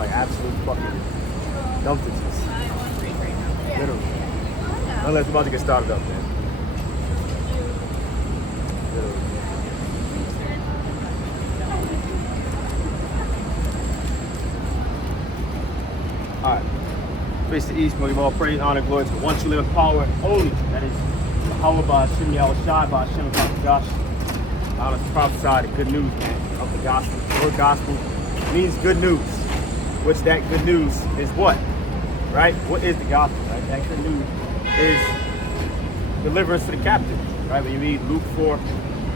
like absolute fucking dumpsters. Literally. Unless we're about to get started up, man. Literally. Alright. Face the east, give all praise, honor, glory to the one true living power only. That is Yahweh by Hashem, Yahweh Shai by Hashem, Prophet Josh. I was prophesied the good news, man, of the gospel. The word gospel means good news. Which that good news is what? Right? What is the gospel? Right? That good news is deliverance to the captive. Right? When you read Luke 4,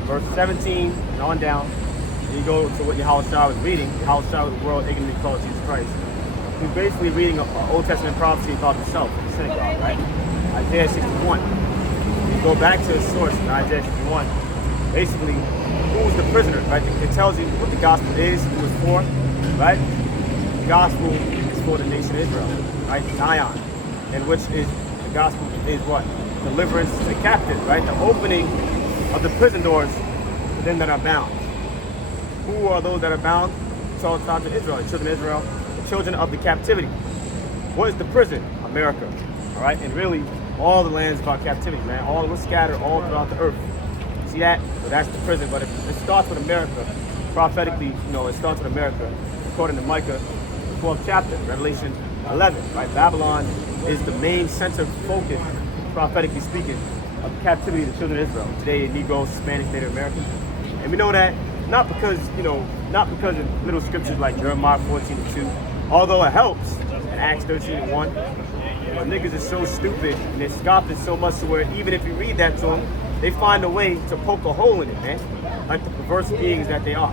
verse 17 and on down, and you go to what Yahweh Shai was reading, Yahweh Shai was the world ignorantly called Jesus Christ. He's basically reading an Old Testament prophecy about himself in the synagogue, right? Isaiah 61. You go back to the source in Isaiah 61. Basically, who's the prisoner, right? It tells you what the gospel is, who it's for, right? The gospel is for the nation of Israel, right? Zion. And which is, the gospel is what? Deliverance to the captive, right? The opening of the prison doors for them that are bound. Who are those that are bound? It's all tribes of Israel, the children of Israel. Children of the captivity. What is the prison? America. All right, and really all the lands about captivity, man. All of us scattered all throughout the earth. See that? So that's the prison. But it starts with America. Prophetically, it starts with America. According to Micah, the 4th chapter, Revelation 11. Right, Babylon is the main center focus, prophetically speaking, of the captivity of the children of Israel. Today, Negroes, Spanish, Native Americans, and we know that not because of little scriptures like Jeremiah 14:2. Although it helps in Acts 13:1, niggas is so stupid and they're scoffing so much to where even if you read that to them, they find a way to poke a hole in it, man. Like the perverse beings that they are.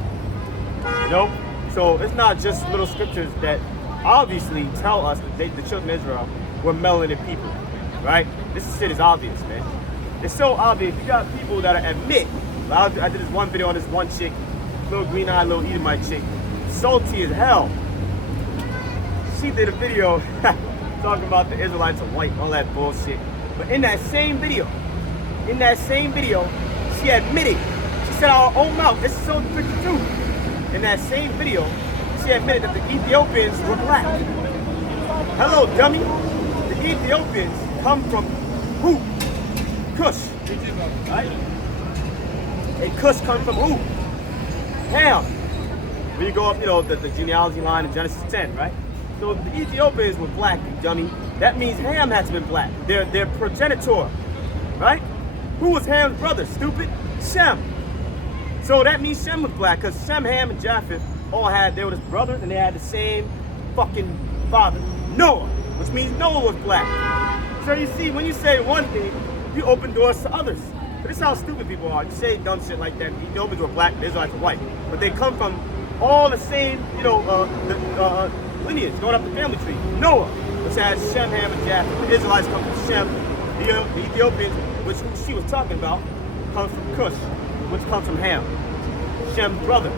So it's not just little scriptures that obviously tell us that the children of Israel were melanin people, right? This shit is obvious, man. It's so obvious. You got people that admit. I did this one video on this one chick, little green-eyed, little Edomite chick, salty as hell. She did a video talking about the Israelites are white, all that bullshit. But in that same video, she admitted, she said out her own mouth, this is so freaking true. In that same video, she admitted that the Ethiopians were black. Hello, dummy. The Ethiopians come from who? Cush. Right? And Cush comes from who? Ham. When you go up, the genealogy line in Genesis 10, right? So the Ethiopians were black, you dummy. That means Ham had to be black. Their progenitor, right? Who was Ham's brother, stupid? Shem. So that means Shem was black, because Shem, Ham, and Japheth they were his brothers, and they had the same fucking father, Noah, which means Noah was black. So you see, when you say one thing, you open doors to others. But this is how stupid people are. You say dumb shit like that. The Ethiopians were black, the Israelites were white. But they come from all the same, lineage, going up the family tree. Noah, which has Shem, Ham, and Japheth. The Israelites come from Shem. The Ethiopians, which she was talking about, comes from Cush, which comes from Ham, Shem's brother.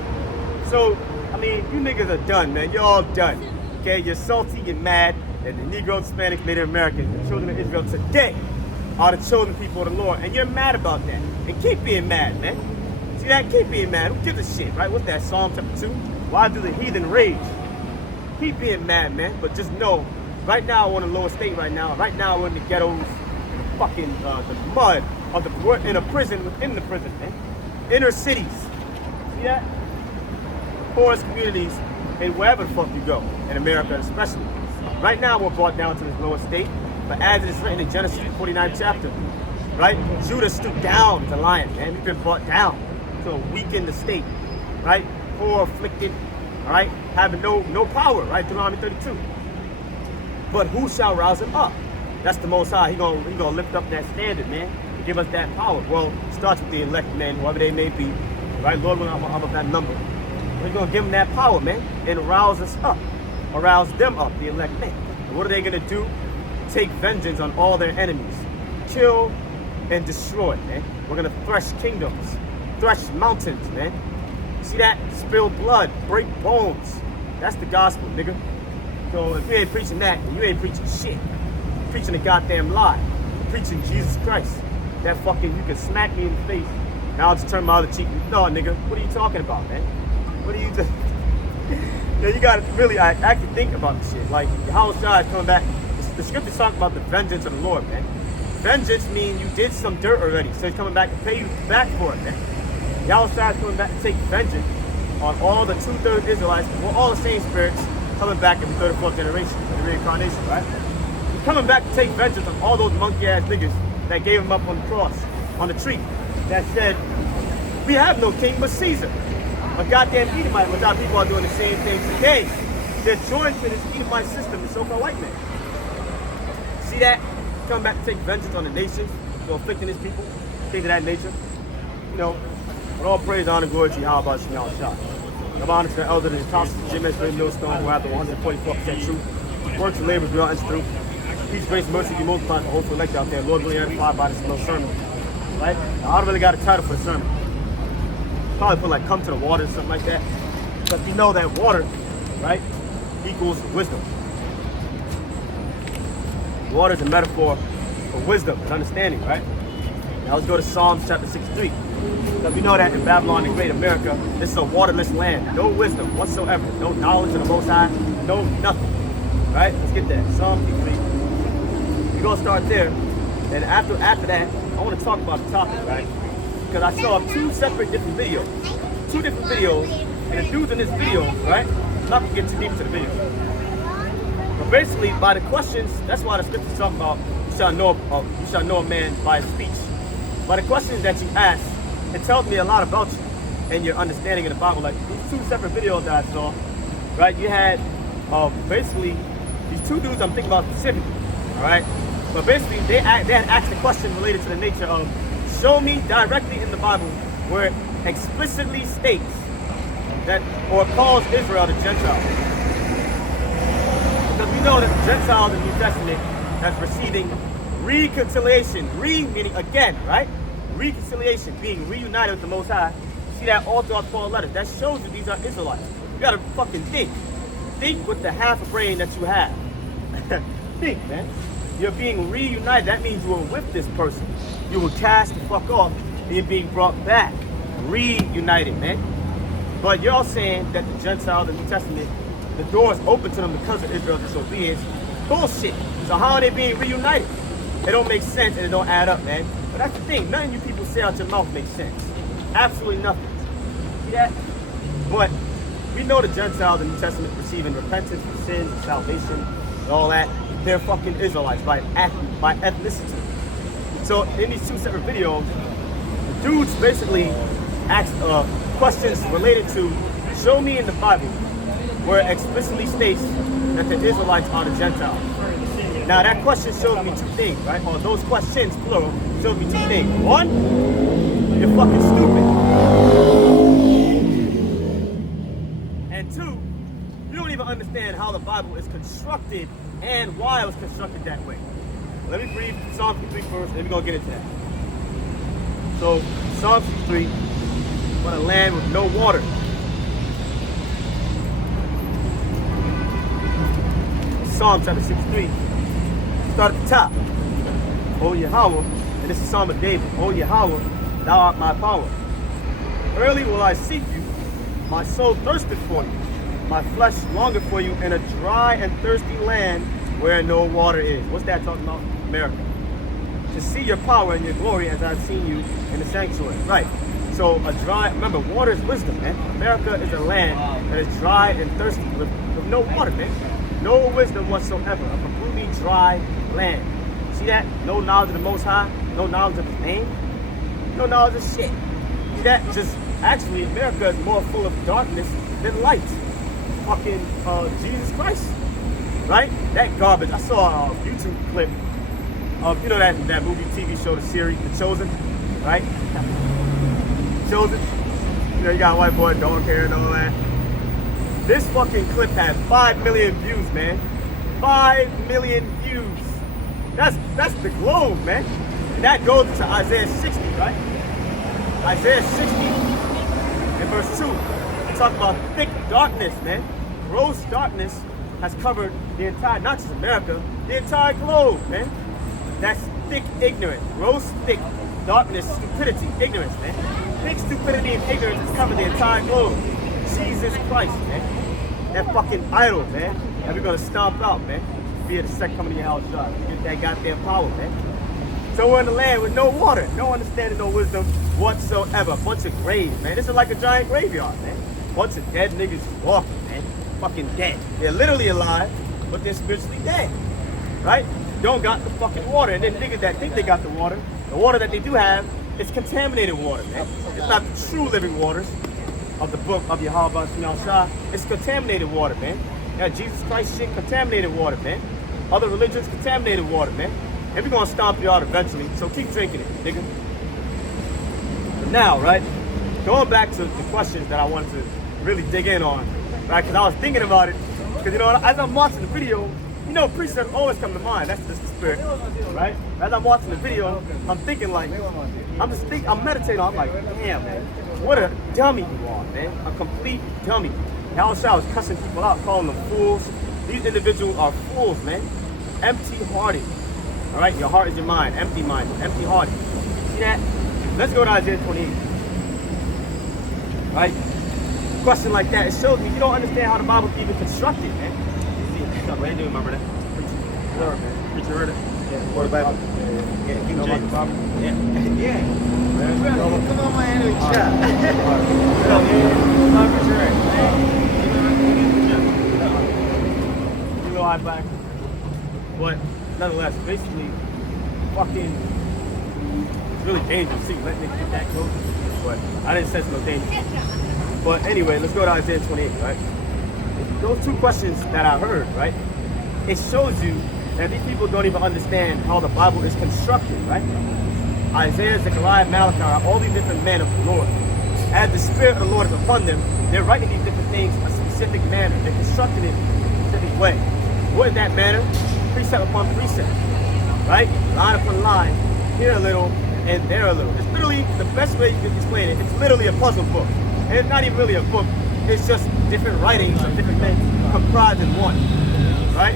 So, you niggas are done, man. You're all done. Okay, you're salty, you're mad, and the Negro, Hispanic, Native Americans, the children of Israel today are the chosen people of the Lord. And you're mad about that. And keep being mad, man. See that? Keep being mad. Who gives a shit, right? What's that? Psalm chapter 2? Why do the heathen rage? Keep being mad, man. But just know, right now we're in the lower state right now. Right now we're in the ghettos, the fucking the mud of we're in a prison within the prison, man. Inner cities. See that? Poorest communities and wherever the fuck you go, in America especially. Right now we're brought down to this lower state, but as it is written in Genesis 49th chapter, right? Judah stood down to lion, man. We've been brought down to a weakened state, right? Poor, afflicted, right? Having no power, right? Deuteronomy 32. But who shall rouse him up? That's the Most High. He gonna lift up that standard, man, and give us that power. Well, it starts with the elect, man, whoever they may be, right? Lord, I'm of that number. We're gonna give them that power, man, and rouse us up, or rouse them up, the elect man. And what are they gonna do? Take vengeance on all their enemies, kill and destroy, man. We're gonna thresh kingdoms, thresh mountains, man. See that? Spill blood, break bones. That's the gospel, nigga. So if you ain't preaching that, then you ain't preaching shit. You're preaching a goddamn lie. You're preaching Jesus Christ. That fucking, you can smack me in the face, and I'll just turn my other cheek. No, nigga, what are you talking about, man? What are you just... Yeah, you gotta really actually think about this shit. Like, Yahweh Shai is coming back. The scriptures talk about the vengeance of the Lord, man. Vengeance means you did some dirt already, so he's coming back to pay you back for it, man. Yahweh Shai is coming back to take vengeance on all the 2/3 Israelites, well, all the same spirits coming back in the 3rd or 4th generation of the reincarnation, right? He's coming back to take vengeance on all those monkey-ass niggas that gave him up on the cross, on the tree, that said, we have no king but Caesar. A goddamn Edomite, which our people are doing the same thing today. They're joined to this Edomite system, the so-called white man. See that? Coming back to take vengeance on the nations, afflicting his people, things of that nature. You know, with all praise, honor, glory to Yahweh Shem Yahweh Shah. Give honor to the elder of the council, Jim S. Millstone, who have the 144% truth. Works and labors we all enter through. Peace, grace, mercy, be multiplied for hopeful elect out there. Lord willing, edified by this little sermon. Right? Now, I don't really got a title for the sermon. Probably put like come to the water or something like that. But you know that water, right, equals wisdom. Water is a metaphor for wisdom and understanding, right? Now let's go to Psalms chapter 63. Because we know that in Babylon and Great America, this is a waterless land. No wisdom whatsoever. No knowledge of the Most High. No nothing. Right? Let's get that. Psalm 63. We're going to start there. And after that, I want to talk about the topic, right? Because I saw two separate different videos. Two different videos. And the dudes in this video, right? I'm not going to get too deep into the video. But basically, by the questions, that's why the scriptures talk about you shall know a man by his speech. By the questions that you ask, it tells me a lot about you and your understanding of the Bible. Like these two separate videos that I saw, right? You had basically these two dudes I'm thinking about specifically, all right? But basically, they had asked a question related to the nature of show me directly in the Bible where it explicitly states that or calls Israel the Gentile. Because we know that the Gentiles in the New Testament that's receiving reconciliation, meaning again, right? Reconciliation, being reunited with the Most High. You see that all throughout Paul's letters. That shows you these are Israelites. You gotta fucking think. Think with the half a brain that you have. Think, man. You're being reunited. That means you were with this person. You were cast the fuck off and you're being brought back. Reunited, man. But you're all saying that the Gentiles in the New Testament, the door is open to them because of Israel's disobedience. Bullshit. So how are they being reunited? It don't make sense and it don't add up, man. But that's the thing. Nothing you people say out your mouth makes sense. Absolutely nothing. See that? But we know the Gentiles in the New Testament receiving repentance for sins and salvation and all that. They're fucking Israelites by ethnicity. So in these two separate videos, the dudes basically asked questions related to show me in the Bible where it explicitly states that the Israelites are the Gentiles. Now that question shows me two things, right? Or those questions, plural, shows me two things. One, you're fucking stupid. And two, you don't even understand how the Bible is constructed and why it was constructed that way. Let me read Psalm 53 first, and then we're going to get into that. So, Psalm 53, on a land with no water. Psalm chapter 63. Start at the top. O Yahweh, and this is Psalm of David. O Yahweh, thou art my power. Early will I seek you. My soul thirsteth for you. My flesh longeth for you in a dry and thirsty land where no water is. What's that talking about? America. To see your power and your glory as I've seen you in the sanctuary. Right. So a dry, remember, water is wisdom, man. America is a land that is dry and thirsty with no water, man. No wisdom whatsoever. A completely dry land. See that? No knowledge of the Most High. No knowledge of His name. No knowledge of shit. See that? Just actually, America is more full of darkness than light. Fucking Jesus Christ. Right? That garbage. I saw a YouTube clip of, you know, that movie TV show, the series, The Chosen, right? Chosen. You know, you got a white boy, don't care and all that. This fucking clip had 5 million views, man. 5 million views. That's the globe, man. And that goes to Isaiah 60, right? Isaiah 60 in verse 2. They talk about thick darkness, man. Gross darkness has covered the entire, not just America, the entire globe, man. That's thick ignorance. Gross, thick darkness, stupidity, ignorance, man. Thick stupidity and ignorance has covered the entire globe. Jesus Christ, man. that fucking idol, man. And we're gonna stomp out, man. Via the second coming of your house shot. Get that goddamn power, man. So we're in the land with no water, no understanding, no wisdom whatsoever. A bunch of graves, man. This is like a giant graveyard, man. Bunch of dead niggas walking, man. Fucking dead. They're literally alive, but they're spiritually dead. Right? Don't got the fucking water. And then niggas that think they got the water that they do have is contaminated water, man. It's not the true living waters of the book of Yahweh Shah. It's contaminated water, man. Yeah, Jesus Christ shit, contaminated water, man. Other religions, contaminated water, man. And we're gonna stomp you out eventually, so keep drinking it, nigga. But now, right, going back to the questions that I wanted to really dig in on, right, because I was thinking about it, because, you know, as I'm watching the video, you know, precepts always come to mind. That's just the spirit, right? As I'm watching the video, I'm thinking like, I'm meditating on, I'm like, damn, man, what a dummy you are, man. A complete dummy. Yahushua was cussing people out, calling them fools. These individuals are fools, man. Empty-hearted. All right, your heart is your mind. Empty-minded, empty-hearted. See that? Let's go to Isaiah 28. Right? Question like that, it shows me you don't understand how the Bible is even constructed, man. What you do, remember that? Preacher, man. Preacher heard it? Yeah. What about yeah, you know about the Bible? Yeah. Yeah. Man, come on, man, and chat. My preacher heard it. You know, I back. But nonetheless, basically, fucking, it's really dangerous. See, let niggas get that close. But I didn't sense no danger. But anyway, let's go to Isaiah 28, right? Those two questions that I heard, right? It shows you that these people don't even understand how the Bible is constructed, right? Isaiah, Zechariah, Malachi, all these different men of the Lord. As the Spirit of the Lord is upon them, they're writing these different things in a specific manner. They're constructing it in a specific way. What is that manner? Precept upon precept, right? Line upon line, here a little and there a little. It's literally, the best way you can explain it, it's literally a puzzle book. And it's not even really a book. It's just different writings of different things comprised in one, right?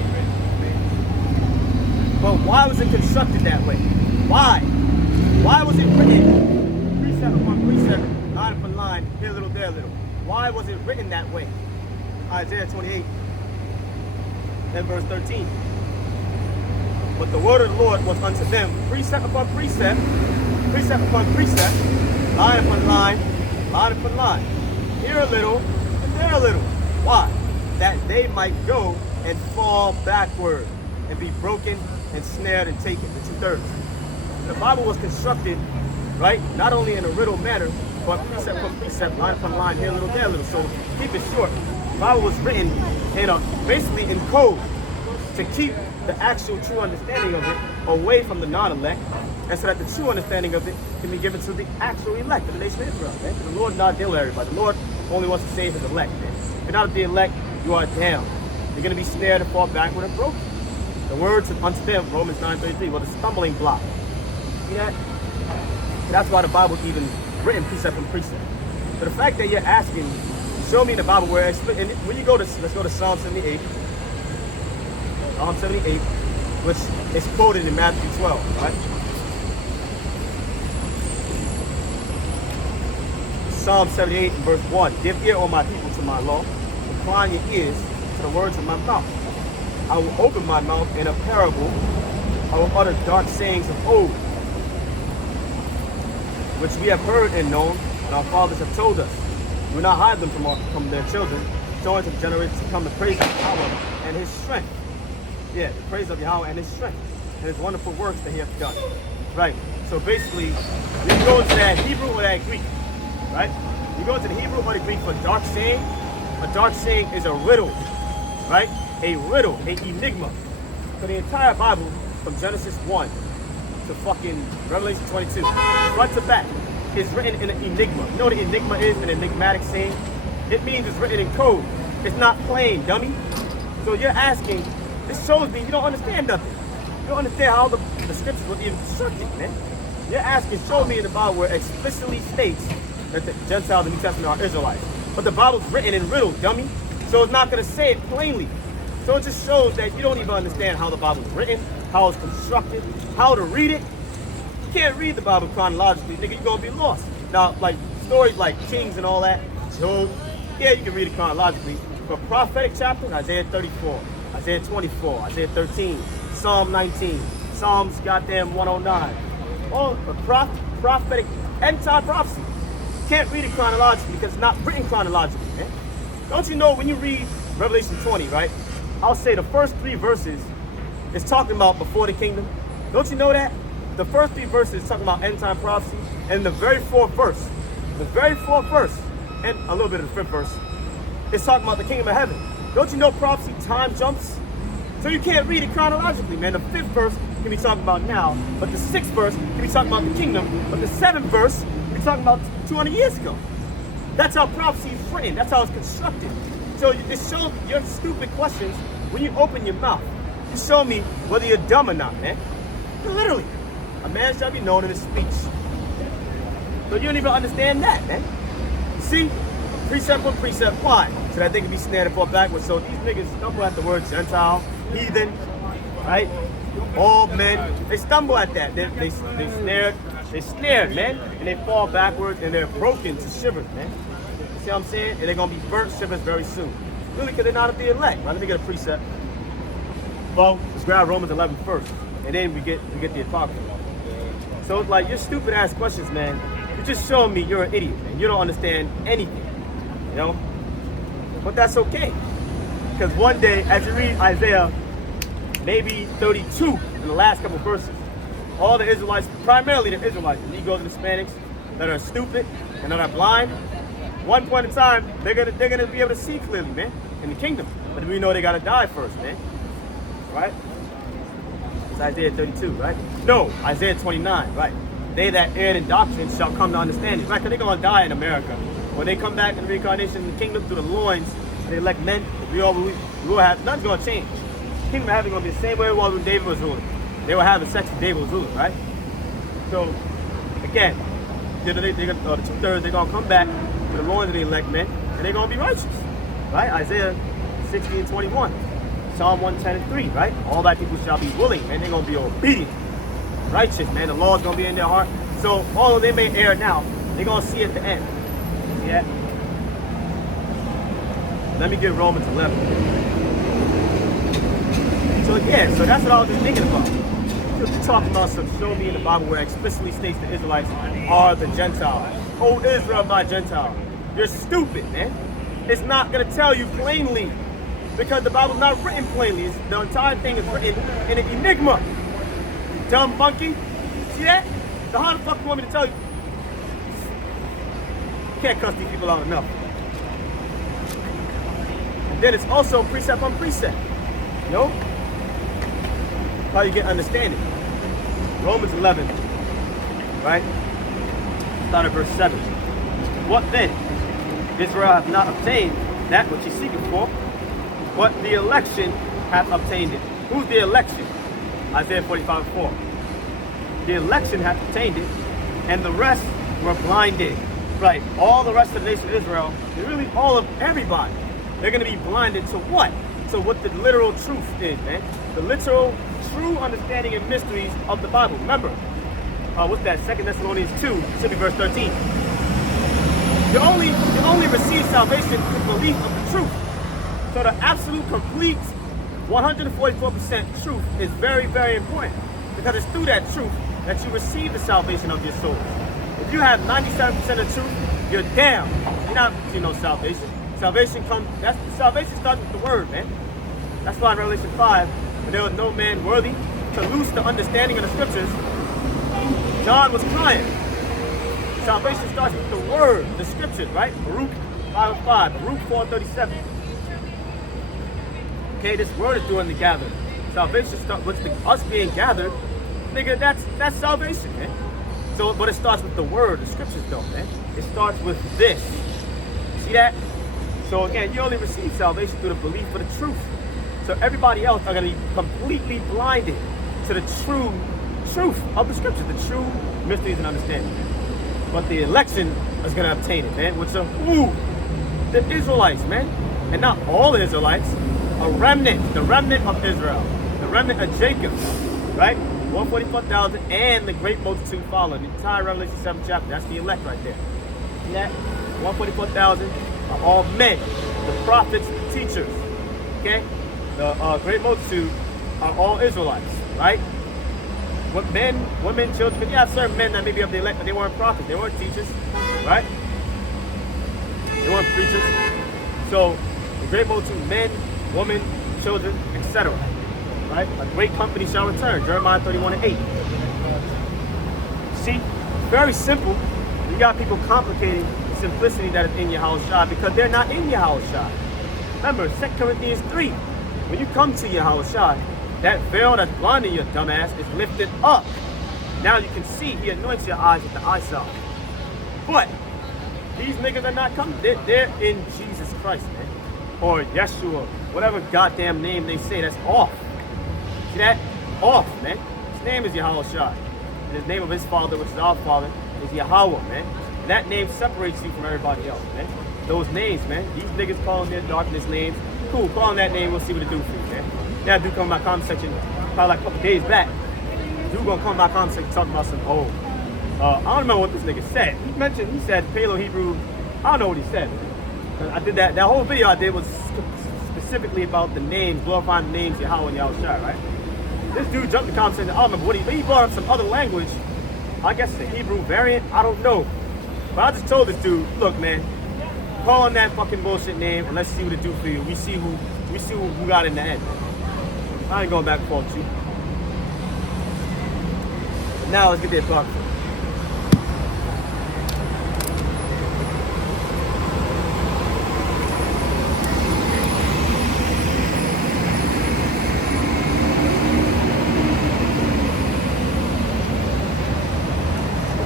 But why was it constructed that way? Why? Why was it written precept upon precept, line upon line, here a little, there a little? Why was it written that way? Isaiah 28 and verse 13. But the word of the Lord was unto them precept upon precept, precept upon precept, line upon line, line upon line. Here a little, and there a little. Why? That they might go and fall backward and be broken and snared and taken, the 2/3. The Bible was constructed, right, not only in a riddle manner, but precept upon precept, line upon line, here a little, there a little. So keep it short. The Bible was written in basically in code to keep the actual true understanding of it away from the non-elect, and so that the true understanding of it can be given to the actual elect of the nation of Israel. Man. The Lord not deal with everybody. The Lord only wants to save his elect. Man. If you're not of the elect, you are down. You're going to be snared and fall backward and broken. The words unto them, Romans 9:33, was a stumbling block. See that? That's why the Bible even written precept and precept. But the fact that you're asking, show me in the Bible where it's, and when you go to, let's go to Psalm 78. Psalm 78, which is quoted in Matthew 12, right? Psalm 78 and verse 1. Give ear, O my people, to my law. Incline your ears to the words of my mouth. I will open my mouth in a parable. I will utter dark sayings of old, which we have heard and known, and our fathers have told us. We will not hide them from their children, showing to the generations to come the praise of Yahweh and his strength. Yeah, the praise of Yahweh and his strength, and his wonderful works that he has done. Right, so basically, we go into that Hebrew or that Greek, right? You go into the Hebrew or the Greek for dark saying. A dark saying is a riddle, right? A riddle, an enigma. So the entire Bible, from Genesis 1 to fucking Revelation 22, front to back, is written in an enigma. You know what an enigma is? An enigmatic saying? It means it's written in code. It's not plain, dummy. So you're asking, this shows me you don't understand nothing. You don't understand how the scriptures were even constructed, man. You're asking, show me in the Bible where it explicitly states that the Gentiles in the New Testament are Israelites. But the Bible's written in riddle, dummy. So it's not going to say it plainly. So it just shows that you don't even understand how the Bible's written, how it's constructed, how to read it. You can't read the Bible chronologically, nigga, you're going to be lost. Now, like stories like Kings and all that, Job, yeah, you can read it chronologically. for prophetic chapters, Isaiah 34, Isaiah 24, Isaiah 13, Psalm 19, Psalms goddamn 109. All prophetic end-time prophecy. Can't read it chronologically because it's not written chronologically, man. Don't you know when you read Revelation 20, right? I'll say the first 3 verses is talking about before the kingdom. Don't you know that? The first 3 verses is talking about end-time prophecy, and the very 4th verse, and a little bit of the 5th verse, is talking about the kingdom of heaven. Don't you know prophecy time jumps? So you can't read it chronologically, man. The 5th verse can be talking about now, but the 6th verse can be talking about the kingdom, but the 7th verse can be talking about 200 years ago. That's how prophecy is written. That's how it's constructed. So it shows your stupid questions when you open your mouth. You show me whether you're dumb or not, man. Literally, a man shall be known in his speech. So you don't even understand that, man. You see, precept for precept. Why? So that they can be snared and fall backwards. So these niggas stumble at the word Gentile, heathen, right? All men, they stumble at that. They snared, man, and they fall backwards and they're broken to shivers, man. You see what I'm saying? And they're gonna be burnt shivers very soon. Really, because they're not of the elect. Right? Let me get a precept. Well, let's grab Romans 11 first, and then we get the Apocrypha. So it's like your stupid ass questions, man. You're just showing me you're an idiot and you don't understand anything, you know. But that's okay, because one day, as you read Isaiah, maybe 32 in the last couple verses, all the Israelites, primarily the Israelites, the Negroes and Hispanics that are stupid and that are blind, one point in time they're gonna be able to see clearly, man, in the kingdom. But we know they gotta die first, man. Right? It's Isaiah 32, right? No, Isaiah 29, right? They that erred in doctrine shall come to understanding, right? Because they're going to die in America. When they come back in the reincarnation in the kingdom through the loins, they elect men, we will have, nothing's going to change. The kingdom of heaven is going to be the same way it was when David was ruling. They were having sex when David was ruling, right? So, again, the 2/3, they're going to come back to the loins of the elect men, and they're going to be righteous, right? Isaiah 60 and 21. Psalm 110 and 3, right? All thy people shall be willing, and they're going to be obedient. Righteous, man. The law's going to be in their heart. So, although they may err now, they're going to see at the end. See that? Let me get Romans 11. So, yeah, so that's what I was just thinking about. You're talking about some show me in the Bible where it explicitly states the Israelites are the Gentiles. Oh, Israel, my Gentile. You're stupid, man. It's not going to tell you plainly. Because the Bible's not written plainly. The entire thing is written in an enigma. You dumb monkey. See that? So how the fuck you want me to tell you? You can't cuss these people out enough. And then it's also precept on precept. You know? How you get understanding. Romans 11. Right? Start at verse 7. What then? Israel hath not obtained that which he seeketh for, but the election hath obtained it. Who's the election? Isaiah 45:4. The election hath obtained it, and the rest were blinded. Right, all the rest of the nation of Israel, and really all of everybody, they're going to be blinded to what? To what the literal truth is, man. The literal, true understanding and mysteries of the Bible. Remember, what's that? 2 Thessalonians 2, should be verse 13. You only receive salvation through belief of the truth. So the absolute, complete, 144% truth is very, very important, because it's through that truth that you receive the salvation of your soul. If you have 97% of truth, you're damned. You're not receiving no salvation. Salvation starts with the word, man. That's why in Revelation 5, when there was no man worthy to loose the understanding of the scriptures, John was crying. Salvation starts with the word, the scriptures, right? Baruch 5:5, Baruch 4:37. Okay, this word is doing the gathering. Salvation starts with us being gathered. Nigga, that's salvation, man. So, but it starts with the word, the scriptures don't, man. It starts with this. See that? So again, you only receive salvation through the belief of the truth. So everybody else are going to be completely blinded to the true truth of the scriptures, the true mysteries and understanding. But the election is going to obtain it, man. Which are who? The Israelites, man. And not all the Israelites. A remnant, the remnant of Israel, the remnant of Jacob, right? 144,000 and the great multitude following. The entire Revelation 7th chapter, that's the elect right there. See that? 144,000 are all men, the prophets, the teachers. Okay? The great multitude are all Israelites, right? What men, women, children, yeah, certain men that may be of the elect, but they weren't prophets, they weren't teachers, right? They weren't preachers. So the great multitude, men, women, children, etc. Right? A great company shall return. Jeremiah 31:8. See, very simple. You got people complicating the simplicity that is in Yahushua because they're not in Yahushua. Remember, 2 Corinthians 3. When you come to Yahushua, that veil that's blinding your dumbass is lifted up. Now you can see. He anoints your eyes with the eye salve. But these niggas are not coming. They're in Jesus Christ, man. Or Yeshua, whatever goddamn name they say, that's off. See that? Off, man. His name is Yahushua. And the name of his father, which is our father, is Yahweh, man. And that name separates you from everybody else, man. Those names, man. These niggas calling their darkness names. Cool, call them that name, we'll see what it do for you, man. Now, dude come in my comment section probably like a couple days back. Dude gonna come in my comment section talking about some, I don't remember what this nigga said. He said Paleo Hebrew, I don't know what he said. I did that whole video I did was specifically about the names, glorifying the names Yahweh and Yahushua, right? This dude jumped in the comment section, I don't remember what he brought up some other language. I guess it's a Hebrew variant, I don't know. But I just told this dude, look man, call on that fucking bullshit name and let's see what it do for you. We see who got in the end. I ain't going back and forth with you. Now let's get the apocrypha.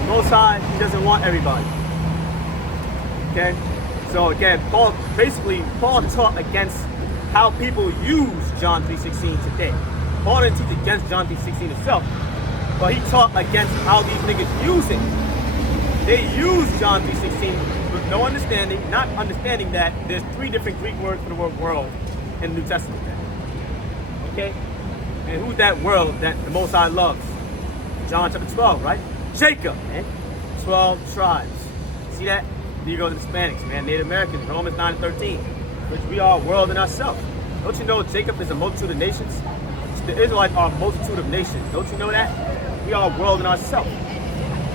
Most High, he doesn't want everybody. Okay? So again, Paul taught against how people use John 3:16 today. Paul didn't teach against John 3:16 itself, but he taught against how these niggas use it. They use John 3:16 with no understanding, not understanding that there's 3 different Greek words for the word world in the New Testament. Okay? And who's that world that the Most High loves? John chapter 12, right? Jacob, man. 12 tribes. See that? Then you go to the Hispanics, man. Native Americans, Romans 9:13. Which we are a world in ourselves. Don't you know Jacob is a multitude of nations? The Israelites are a multitude of nations. Don't you know that? We are a world in ourselves.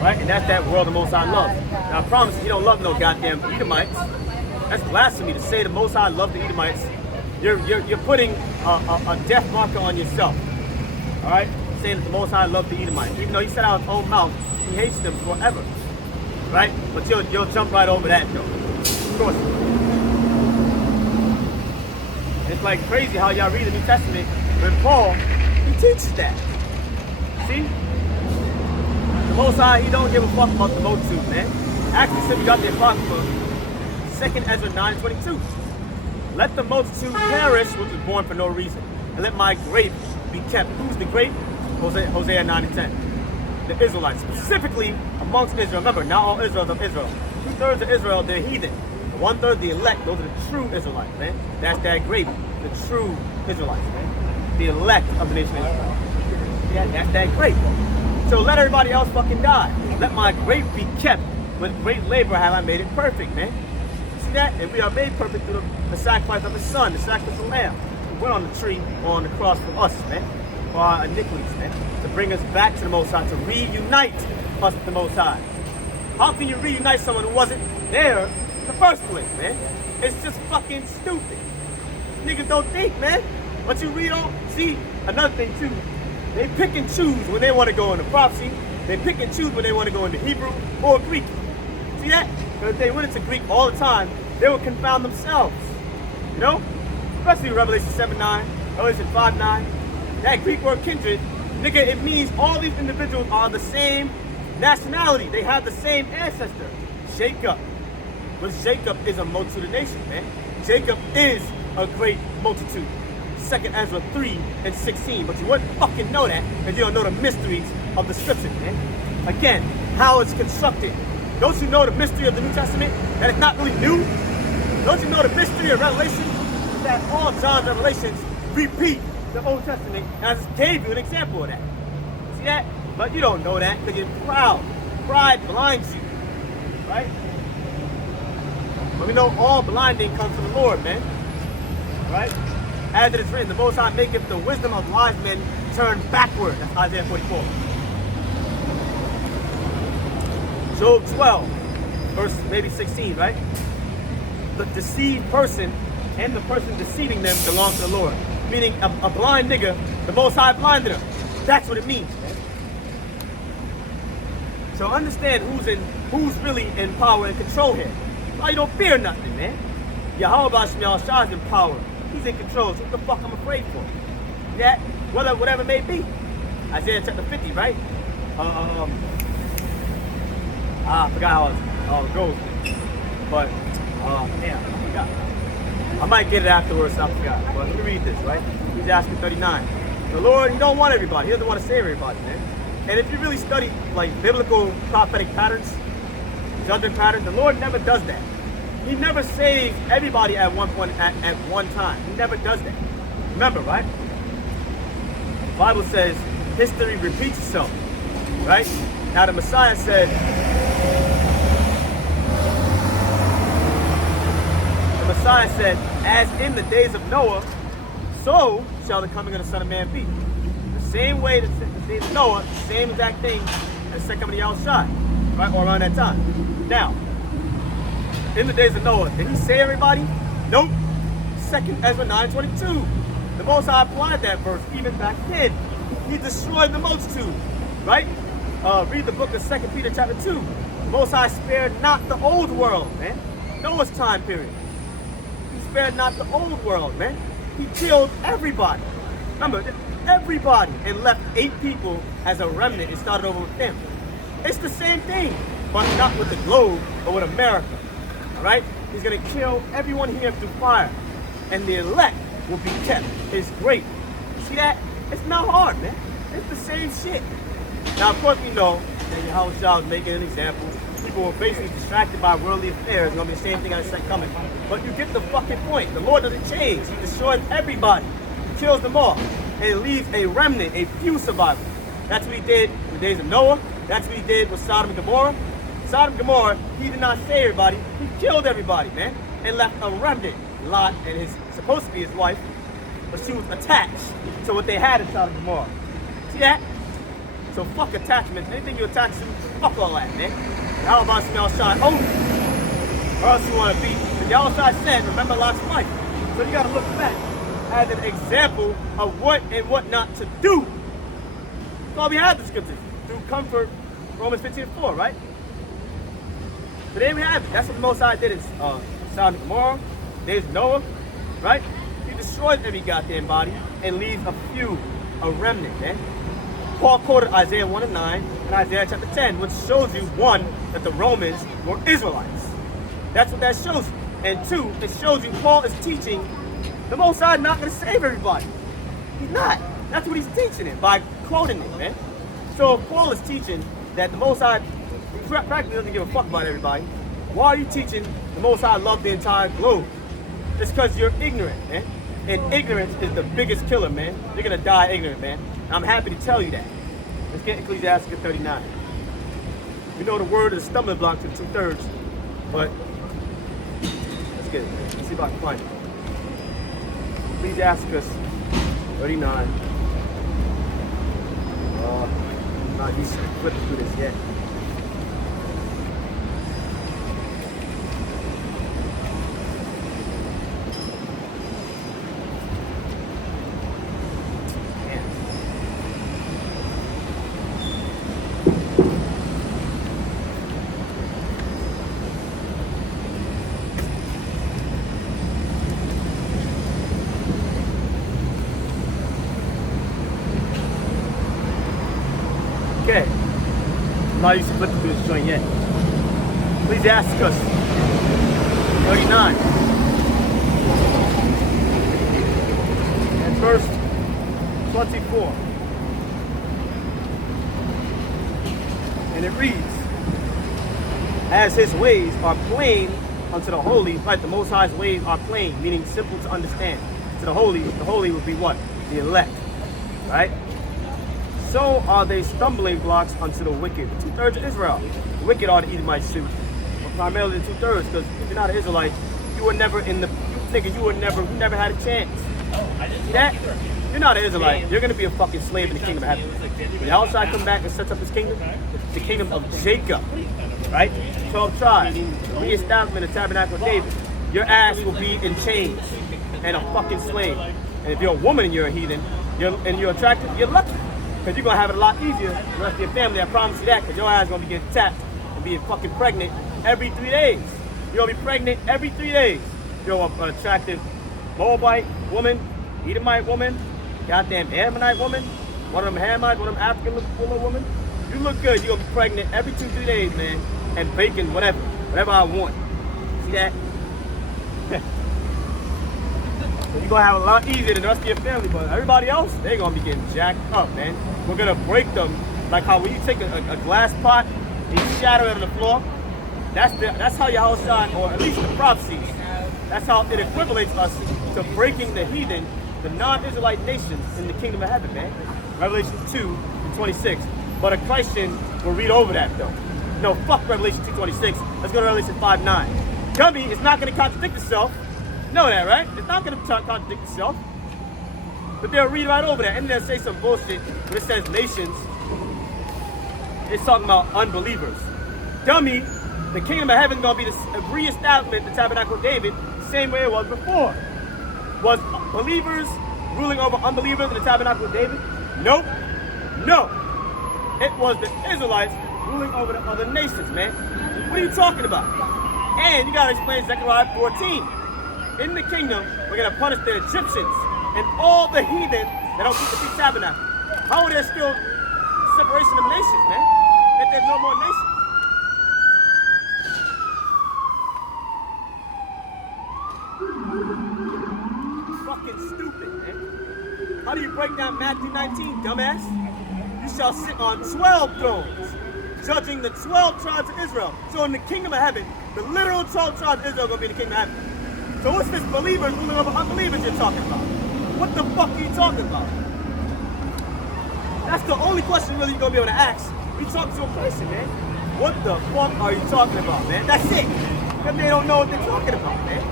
Right? And that's that world the Most High loves. Now I promise you, he don't love no goddamn Edomites. That's blasphemy to say the Most High loved the Edomites. You're putting a death marker on yourself. Alright? Saying that the Most High loved the Edomites. Even though he said out of his own mouth, he hates them forever. Right? But you'll jump right over that though. Of course. It's like crazy how y'all read the New Testament when Paul, he teaches that. See? The Most High, he don't give a fuck about the multitude, man. Actually said we got the Apocrypha, 2 Ezra 9:22. Let the multitude perish which was born for no reason, and let my grape be kept. Who's the grape? Hosea 9:10. The Israelites, specifically amongst Israel. Remember, not all Israel is of Israel. 2/3 of Israel, they're heathen. 1/3 the elect, those are the true Israelites, man. That's that grape, the true Israelites, man. The elect of the nation of Israel. Yeah, that's that grape. So let everybody else fucking die. Let my grape be kept. With great labor have I made it perfect, man. See that? And we are made perfect through the sacrifice of his son, the sacrifice of the lamb, who went on the tree or on the cross for us, man. For our iniquities, man. To bring us back to the Most High, to reunite us with the Most High. How can you reunite someone who wasn't there in the first place, man? It's just fucking stupid. Niggas don't think, man. But you read on, see, another thing too, they pick and choose when they want to go into prophecy. They pick and choose when they want to go into Hebrew or Greek. See that? Because if they went into Greek all the time, they would confound themselves. You know? Especially Revelation 7:9, Revelation 5:9. That Greek word kindred, nigga, it means all these individuals are the same nationality. They have the same ancestor. Jacob. But Jacob is a multitude of nations, man. Jacob is a great multitude. 2 Ezra 3:16. But you wouldn't fucking know that if you don't know the mysteries of the scripture, man. Again, how it's constructed. Don't you know the mystery of the New Testament? That it's not really new? Don't you know the mystery of Revelation? That all John's revelations repeat the Old Testament. And I just gave you an example of that. See that? But you don't know that because you're proud. Pride blinds you. Right? But we know all blinding comes from the Lord, man. right? As it is written, the Most High maketh the wisdom of wise men turn backward. That's Isaiah 44. Job 12, verse maybe 16, right? The deceived person and the person deceiving them belong to the Lord. Meaning a blind nigga, the Most High blinded him. That's what it means, man. So understand who's really in power and control here. Oh, you don't fear nothing, man. Yahweh Shemiel Shah is in power. He's in control. So what the fuck I'm afraid for? Yeah, whatever it may be. Isaiah chapter 50, right? I forgot how it goes. But damn, I forgot. I might get it afterwards, I forgot. But let me read this, right? He's asking 39. The Lord, he don't want everybody. He doesn't want to save everybody, man. And if you really study like biblical prophetic patterns, judgment patterns, the Lord never does that. He never saves everybody at one point, at one time. He never does that. Remember, right? The Bible says history repeats itself, right? Now the Messiah said, as in the days of Noah, so shall the coming of the Son of Man be. The same way that the days of Noah, the same exact thing as the second coming of Yahushua, right? Or around that time. Now, in the days of Noah, did he save everybody? Nope. 2nd Ezra 9:22. The Most High applied that verse even back then. He destroyed the multitude, right? Read the book of 2 Peter chapter 2. The Most High spared not the old world, man. Noah's time period. He spared not the old world, man. He killed everybody. Remember, everybody, and left 8 people as a remnant and started over with them. It's the same thing, but not with the globe, but with America. All right? He's going to kill everyone here through fire. And the elect will be kept. It's great. See that? It's not hard, man. It's the same shit. Now, of course, we know that Yahushua was making an example. People were basically distracted by worldly affairs. It's going to be the same thing I said coming. But you get the fucking point. The Lord doesn't change. He destroys everybody. He kills them all. And leaves a remnant, a few survivors. That's what he did in the days of Noah. That's what he did with Sodom and Gomorrah. Sodom and Gomorrah, he did not save everybody. He killed everybody, man. And left a remnant. Lot and his, supposed to be his wife, but she was attached to what they had in Sodom and Gomorrah. See that? So fuck attachments. Anything you attach to, fuck all that, man. How about Shemiel Shai only? Or else you want to be. But Yahushua said, remember Lot's wife. So you got to look back as an example of what and what not to do. That's why we have the scriptures. Through comfort, Romans 15:4, right? So there we have it. That's what the Most High did in Sodom and Gomorrah, days of Noah, right? He destroys every goddamn body and leaves a few, a remnant, man. Paul quoted Isaiah 1:9 and Isaiah chapter 10, which shows you, 1, that the Romans were Israelites. That's what that shows you. And 2, it shows you Paul is teaching the Most High not going to save everybody. He's not. That's what he's teaching it by quoting it, man. So if Paul is teaching that the Most High practically doesn't give a fuck about everybody, why are you teaching the Most High love the entire globe? It's because you're ignorant, man. And ignorance is the biggest killer, man. You're going to die ignorant, man. And I'm happy to tell you that. Let's get Ecclesiastes 39. We know the word is a stumbling block to the 2/3, but let's get it. Let's see if I can find it. Ecclesiastes 39. I'm not used to flipping through this yet. Okay. I'm not used to flipping through this joint yet. Ecclesiastes 39. And verse 24. And it reads, as his ways are plain unto the holy, right? The Most High's ways are plain, meaning simple to understand. To the holy would be what? The elect, right? So are they stumbling blocks unto the wicked. 2/3 of Israel. The wicked are the Edomites too, but primarily the 2/3, because if you're not an Israelite, you were never nigga, you never had a chance. See that? You're not an Israelite. You're gonna be a fucking slave in the kingdom of heaven. When Yahushua come back and sets up his kingdom, the kingdom of Jacob, right? 12 tribes, reestablishment of the tabernacle of David. Your ass will be in chains and a fucking slave. And if you're a woman and you're a heathen, and you're attractive, you're lucky. Because you're gonna have it a lot easier the rest of your family. I promise you that, because your ass is gonna be getting tapped and being fucking pregnant every 3 days. You're gonna be pregnant every 3 days. You're an attractive Moabite woman, Edomite woman, goddamn Ammonite woman, one of them Hamites, one of them African woman. You look good, you're gonna be pregnant every 2-3 days, man, and baking whatever I want. See that? So you're gonna have a lot easier than the rest of your family, but everybody else, they're gonna be getting jacked up, man. We're gonna break them like how when you take a glass pot and you shatter it on the floor. That's how Yahushua, or at least the prophecies, that's how it equivalates us to breaking the heathen, the non-Israelite nations in the kingdom of heaven, man. Revelation 2:26. But a Christian will read over that though. No, fuck Revelation 2:26. Let's go to Revelation 5:9. Dummy, it's not gonna contradict itself. Know that, right? It's not gonna contradict itself. But they'll read right over that and they'll say some bullshit when it says nations. It's talking about unbelievers. Dummy, the kingdom of heaven is gonna be the reestablishment, the tabernacle of David, the same way it was before. Was believers ruling over unbelievers in the tabernacle of David? Nope. No. It was the Israelites ruling over the other nations, man. What are you talking about? And you gotta explain Zechariah 14. In the kingdom, we're gonna punish the Egyptians and all the heathen that don't keep the feast tabernacle. How are there still separation of nations, man? If there's no more nations. Fucking stupid, man. How do you break down Matthew 19, dumbass? You shall sit on 12 thrones, judging the 12 tribes of Israel. So in the kingdom of heaven, the literal 12 tribes of Israel are gonna be in the kingdom of heaven. So what's this believers ruling over unbelievers you're talking about? What the fuck are you talking about? That's the only question really you're gonna be able to ask. We talk to a person, man. What the fuck are you talking about, man? That's it. Because they don't know what they're talking about, man.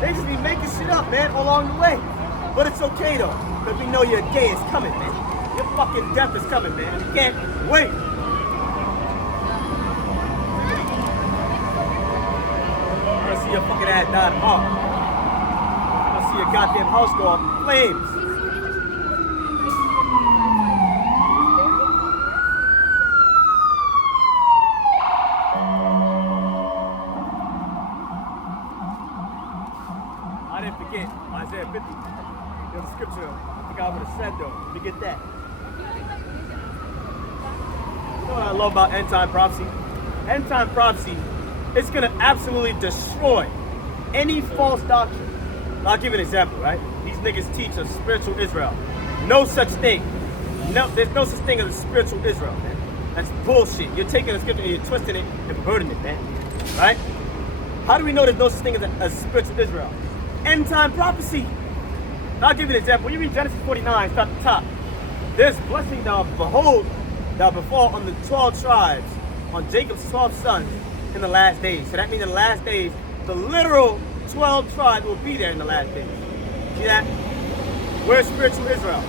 They just be making shit up, man, along the way. But it's okay though, because we know your day is coming, man. Your fucking death is coming, man. You can't wait. I wanna see your fucking ass die tomorrow. See your goddamn house go up in flames. I didn't forget Isaiah 50. There's a scripture I think I would have said though. Let me get that. You know what I love about end time prophecy? End time prophecy, it's gonna absolutely destroy any false doctrine. I'll give you an example, right? These niggas teach a spiritual Israel. No such thing. No, there's no such thing as a spiritual Israel, man. That's bullshit. You're taking a scripture and you're twisting it and perverting it, man. Right? How do we know there's no such thing as a spiritual Israel? End time prophecy. I'll give you an example. When you read Genesis 49, start at the top. There's blessing that will befall on the 12 tribes, on Jacob's 12 sons in the last days. So that means in the last days, the literal 12 tribes will be there in the last days. See that? Where's spiritual Israel?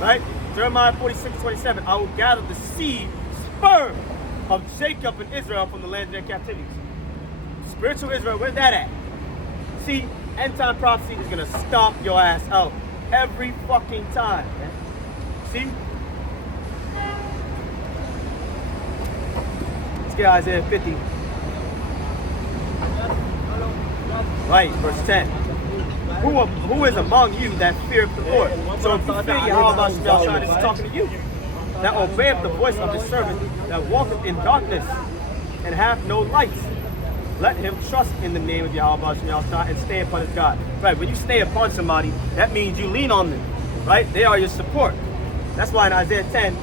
Right? Jeremiah 46:27. I will gather the seed, sperm of Jacob and Israel from the land of their captivity. Spiritual Israel, where's that at? See, end time prophecy is gonna stomp your ass out every fucking time, man. See? Let's get Isaiah 50. Right, verse 10. Who is among you that feareth the Lord? So if you fear Yahweh Shemel, this is talking to you. That obeyeth the voice of his servant, that walketh in darkness, and hath no light. Let him trust in the name of Yahweh Shemel and stay upon his God. Right, when you stay upon somebody, that means you lean on them. Right? They are your support. That's why in Isaiah 10,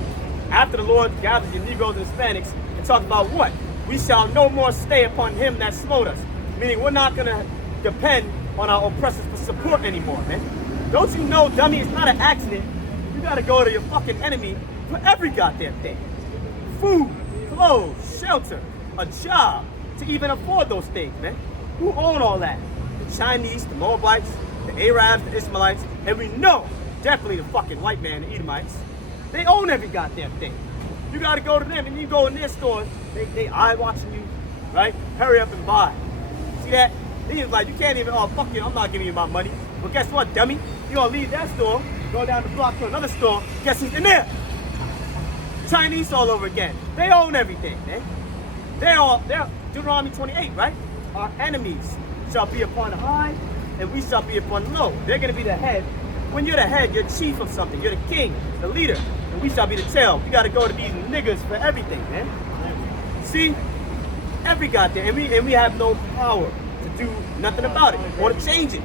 after the Lord gathered your Negroes and Hispanics, it talks about what? We shall no more stay upon him that smote us. Meaning we're not going to depend on our oppressors for support anymore, man. Don't you know, dummy, it's not an accident. You got to go to your fucking enemy for every goddamn thing. Food, clothes, shelter, a job, to even afford those things, man. Who own all that? The Chinese, the Moabites, the Arabs, the Ishmaelites, and we know definitely the fucking white man, the Edomites. They own every goddamn thing. You gotta go to them, and you go in their stores, they eye watching you, right? Hurry up and buy. See that? He's like, you can't even, oh fuck you, I'm not giving you my money. But guess what, dummy? You gonna leave that store, go down the block to another store, guess who's in there? Chinese all over again. They own everything, man. They're Deuteronomy 28, right? Our enemies shall be upon high, and we shall be upon low. They're gonna be the head. When you're the head, you're chief of something. You're the king, the leader, and we shall be the tail. We gotta go to these niggas for everything, man. See? Every goddamn, and we have no power to do nothing about it or to change it.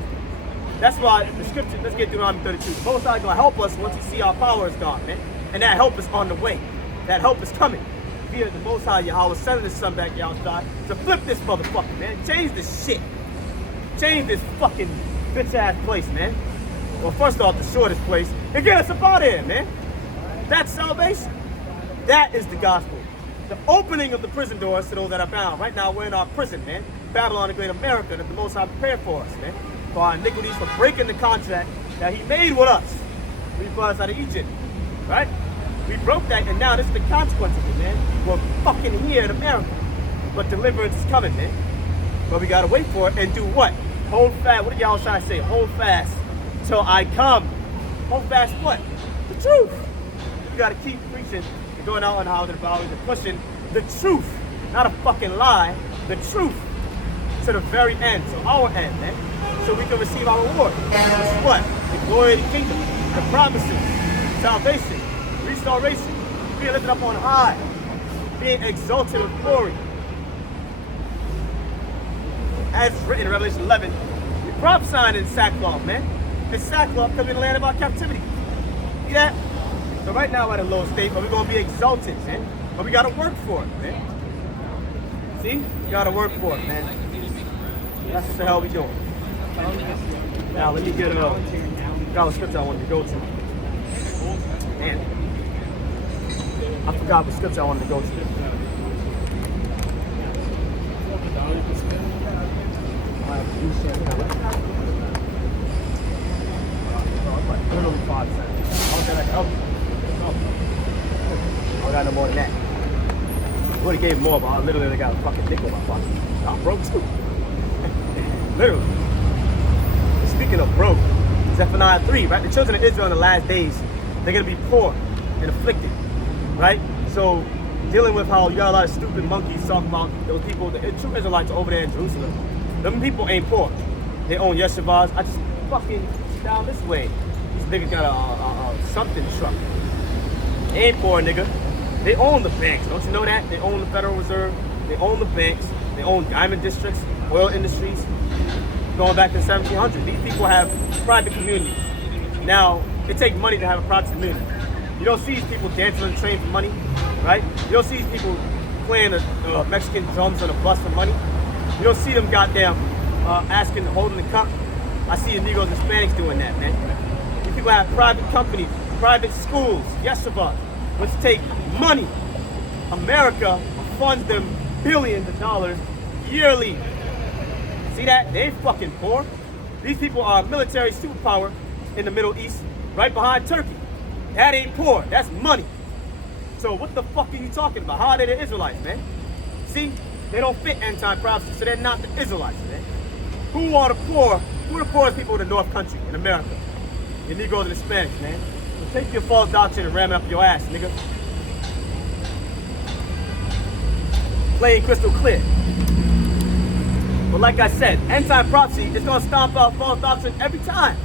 That's why the scripture, let's get Deuteronomy 32. The Most High gonna help us once you see our power is gone, man. And that help is on the way. That help is coming. Via the Most High Yahweh sending his son back outside to flip this motherfucker, man. Change this shit. Change this fucking bitch ass place, man. Well, first off, the shortest place. And get us up out of here, man. That's salvation. That is the gospel. The opening of the prison doors to those that are bound. Right now, we're in our prison, man. Babylon, the great America, that the Most High prepared for us, man. For our iniquities, for breaking the contract that he made with us. We brought us out of Egypt, right? We broke that, and now this is the consequence of it, man. We're fucking here in America. But deliverance is coming, man. But we gotta wait for it and do what? Hold fast. What did y'all trying to say? Hold fast till I come. Hold fast what? The truth. You gotta keep preaching and going out on the houses and byways and pushing the truth. Not a fucking lie. The truth. To the very end. To our end, man. So we can receive our reward. Which is what? The glory of the kingdom. The promises. Salvation. Restoration. Being lifted up on high. Being exalted with glory. As it's written in Revelation 11, we prophesying in sackcloth, man. It's sackcloth because we're in the land of our captivity. See that? So right now we're at a low state, but we're going to be exalted, man. But we got to work for it, man. See? We got to work for it, man. That's what the hell we doing. Now let me get got a scripture I wanted to go to. Man. I forgot what scripture I wanted to go to. Literally 5 cents. How can I help you? I got no more than that. I would have gave more, but I literally got a fucking nickel in my pocket. I'm broke too. Literally. Speaking of broke, Zephaniah 3, right? The children of Israel in the last days, they're going to be poor and afflicted, right? So, dealing with how you got a lot of stupid monkeys talking about those people, the true Israelites are over there in Jerusalem. Them people ain't poor. They own yeshivas. I just fucking down this way. These niggas got a something truck. They ain't poor, nigga. They own the banks. Don't you know that? They own the Federal Reserve. They own the banks. They own diamond districts, oil industries. Going back to the 1700s. These people have private communities. Now, it takes money to have a private community. You don't see these people dancing on the train for money, right? You don't see these people playing the Mexican drums on a bus for money. You don't see them goddamn holding the cup. I see the Negroes and Hispanics doing that, man. These people have private companies, private schools, yeshivas, which take money. America funds them billions of dollars yearly. See that? They ain't fucking poor. These people are a military superpower in the Middle East, right behind Turkey. That ain't poor. That's money. So what the fuck are you talking about? How are they the Israelites, man? See? They don't fit end-time prophecy, so they're not the Israelites, man. Who are the poor? Who are the poorest people in the North Country, in America? The Negroes and Hispanics, man. So take your false doctrine and ram it up your ass, nigga. Plain crystal clear. But like I said, end-time prophecy is going to stomp out false doctrine every time.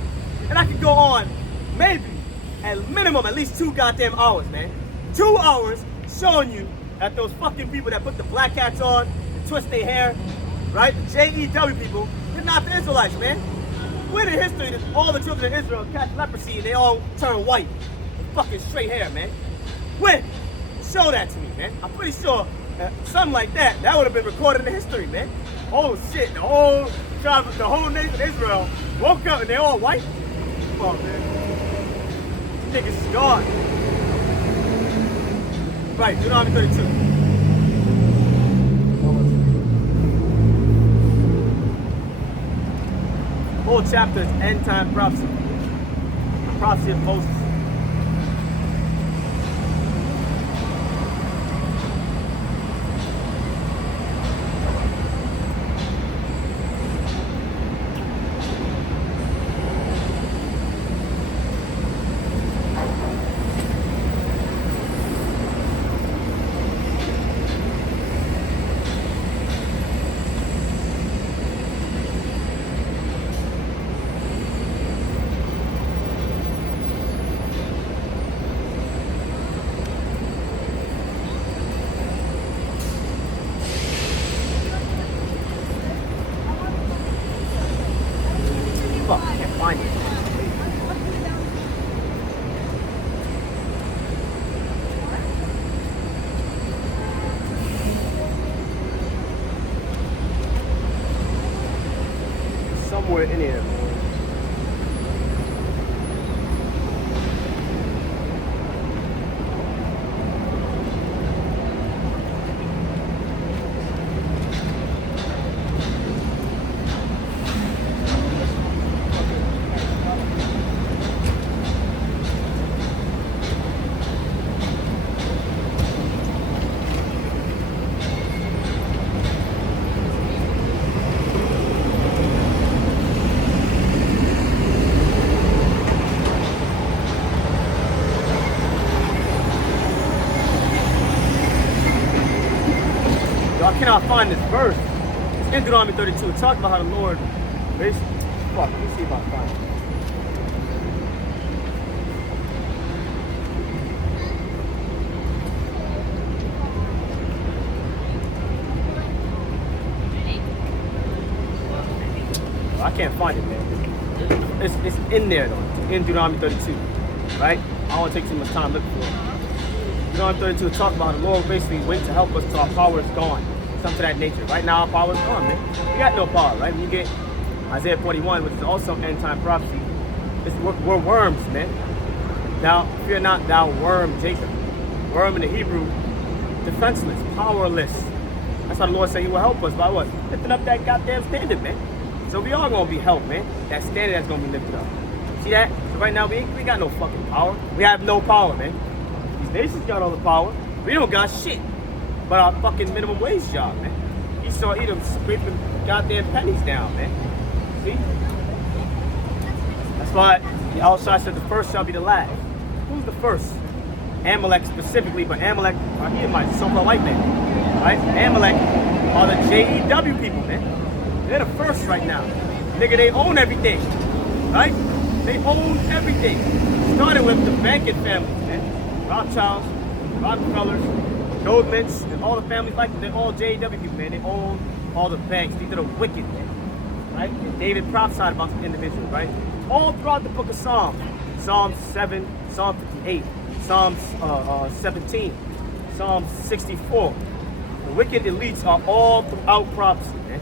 And I could go on, maybe, at minimum, at least 2 goddamn hours, man. 2 hours showing you that those fucking people that put the black hats on and twist their hair, right? The J-E-W people, they're not the Israelites, man. When in history did all the children of Israel catch leprosy and they all turn white with fucking straight hair, man? When? Show that to me, man. I'm pretty sure something like that would have been recorded in history, man. Oh shit, the whole tribe, the whole nation of Israel woke up and they all white? Come on, man. These niggas is gone. Right, Deuteronomy 32. whole chapter is end time prophecy. The prophecy of Moses. Fuck, I can't find it. Somewhere in here. I cannot find this verse. It's in Deuteronomy 32. It talks about how the Lord basically. Fuck, let me see if I can find it. I can't find it, man. It's in there though. It's in Deuteronomy 32. Right? I don't want to take too much time looking for it. Deuteronomy 32 talks about how the Lord basically went to help us till our power is gone. Something to that nature. Right now, our power is gone, man. We got no power, right? When you get Isaiah 41, which is also end time prophecy, we're worms, man. Now, fear not, thou worm, Jacob. Worm in the Hebrew, defenseless, powerless. That's how the Lord said He will help us by what? Lifting up that goddamn standard, man. So we are gonna be helped, man. That standard that's gonna be lifted up. See that? So right now, we got no fucking power. We have no power, man. These nations got all the power. We don't got shit. But our fucking minimum wage job, man. You saw Edom scraping goddamn pennies down, man. See? That's why Al-Shai said the first shall be the last. Who's the first? Amalek specifically, but Amalek are Edomites, so-called white men. Right? Amalek are the JEW people, man. They're the first right now. Nigga, they own everything. Right? They own everything. Started with the banking families, man. Rothschilds, Rockefellers, Goldmans, and all the families like them. They're all JEW people, man. They own all the banks. These are the wicked, man. Right? And David prophesied about the individuals, right? All throughout the book of Psalms. Psalm 7, Psalm 58, Psalms 17, Psalm 64. The wicked elites are all throughout prophecy, man.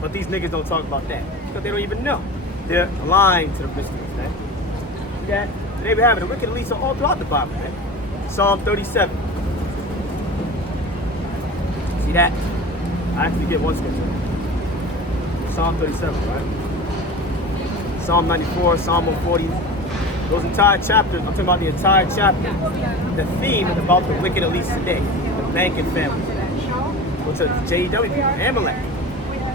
But these niggas don't talk about that because they don't even know. They're blind to the mysteries, man. See that? There we have it. The wicked elites are all throughout the Bible, man. Psalm 37. See that? I actually get one scripture. Psalm 37, right? Psalm 94, Psalm 140. Those entire chapters, I'm talking about the entire chapter. The theme is about the wicked elites today, the banking families, which are JEW people, Amalek,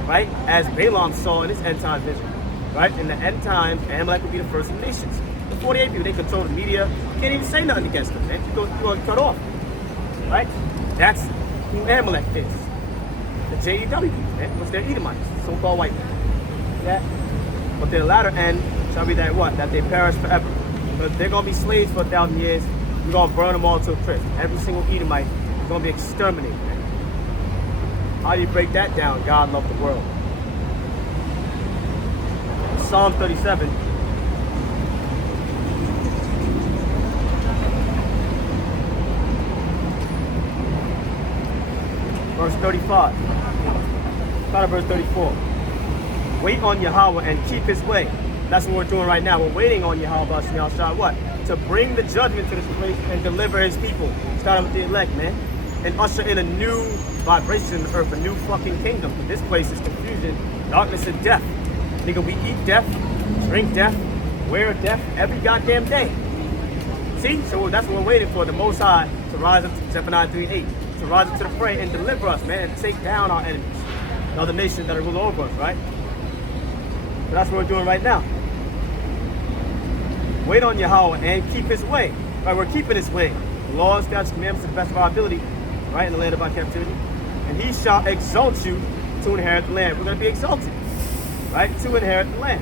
right? As Balaam saw in his end time vision, right? In the end times, Amalek would be the first of the nations. The 48 people, they control the media. You can't even say nothing against them, man. You're going to cut off, right? That's who Amalek is. The JEW people, man, which they're Edomites, so-called white men. Yeah? But their latter end shall be that what? That they perish forever. But they're going to be slaves for 1,000 years. We're going to burn them all to a crisp. Every single Edomite is going to be exterminated, man. How do you break that down? God loved the world. Psalm 37. Verse 35. Start at verse 34. Wait on Yahweh and keep his way. That's what we're doing right now. We're waiting on Yahweh Shah, what? To bring the judgment to this place and deliver his people. Starting with the elect, man. And usher in a new vibration in the earth, a new fucking kingdom. This place is confusion, darkness, and death. Nigga, we eat death, drink death, wear death every goddamn day. See? So that's what we're waiting for, the Most High to rise up to Zephaniah 3:8, to rise up to the fray and deliver us, man, and take down our enemies, the other nations that are ruling over us, right? So that's what we're doing right now. Wait on Yahweh and keep his way. Right, we're keeping his way. The laws, statutes, commandments to the best of our ability, right, in the land of our captivity. And he shall exalt you to inherit the land. We're going to be exalted, right, to inherit the land.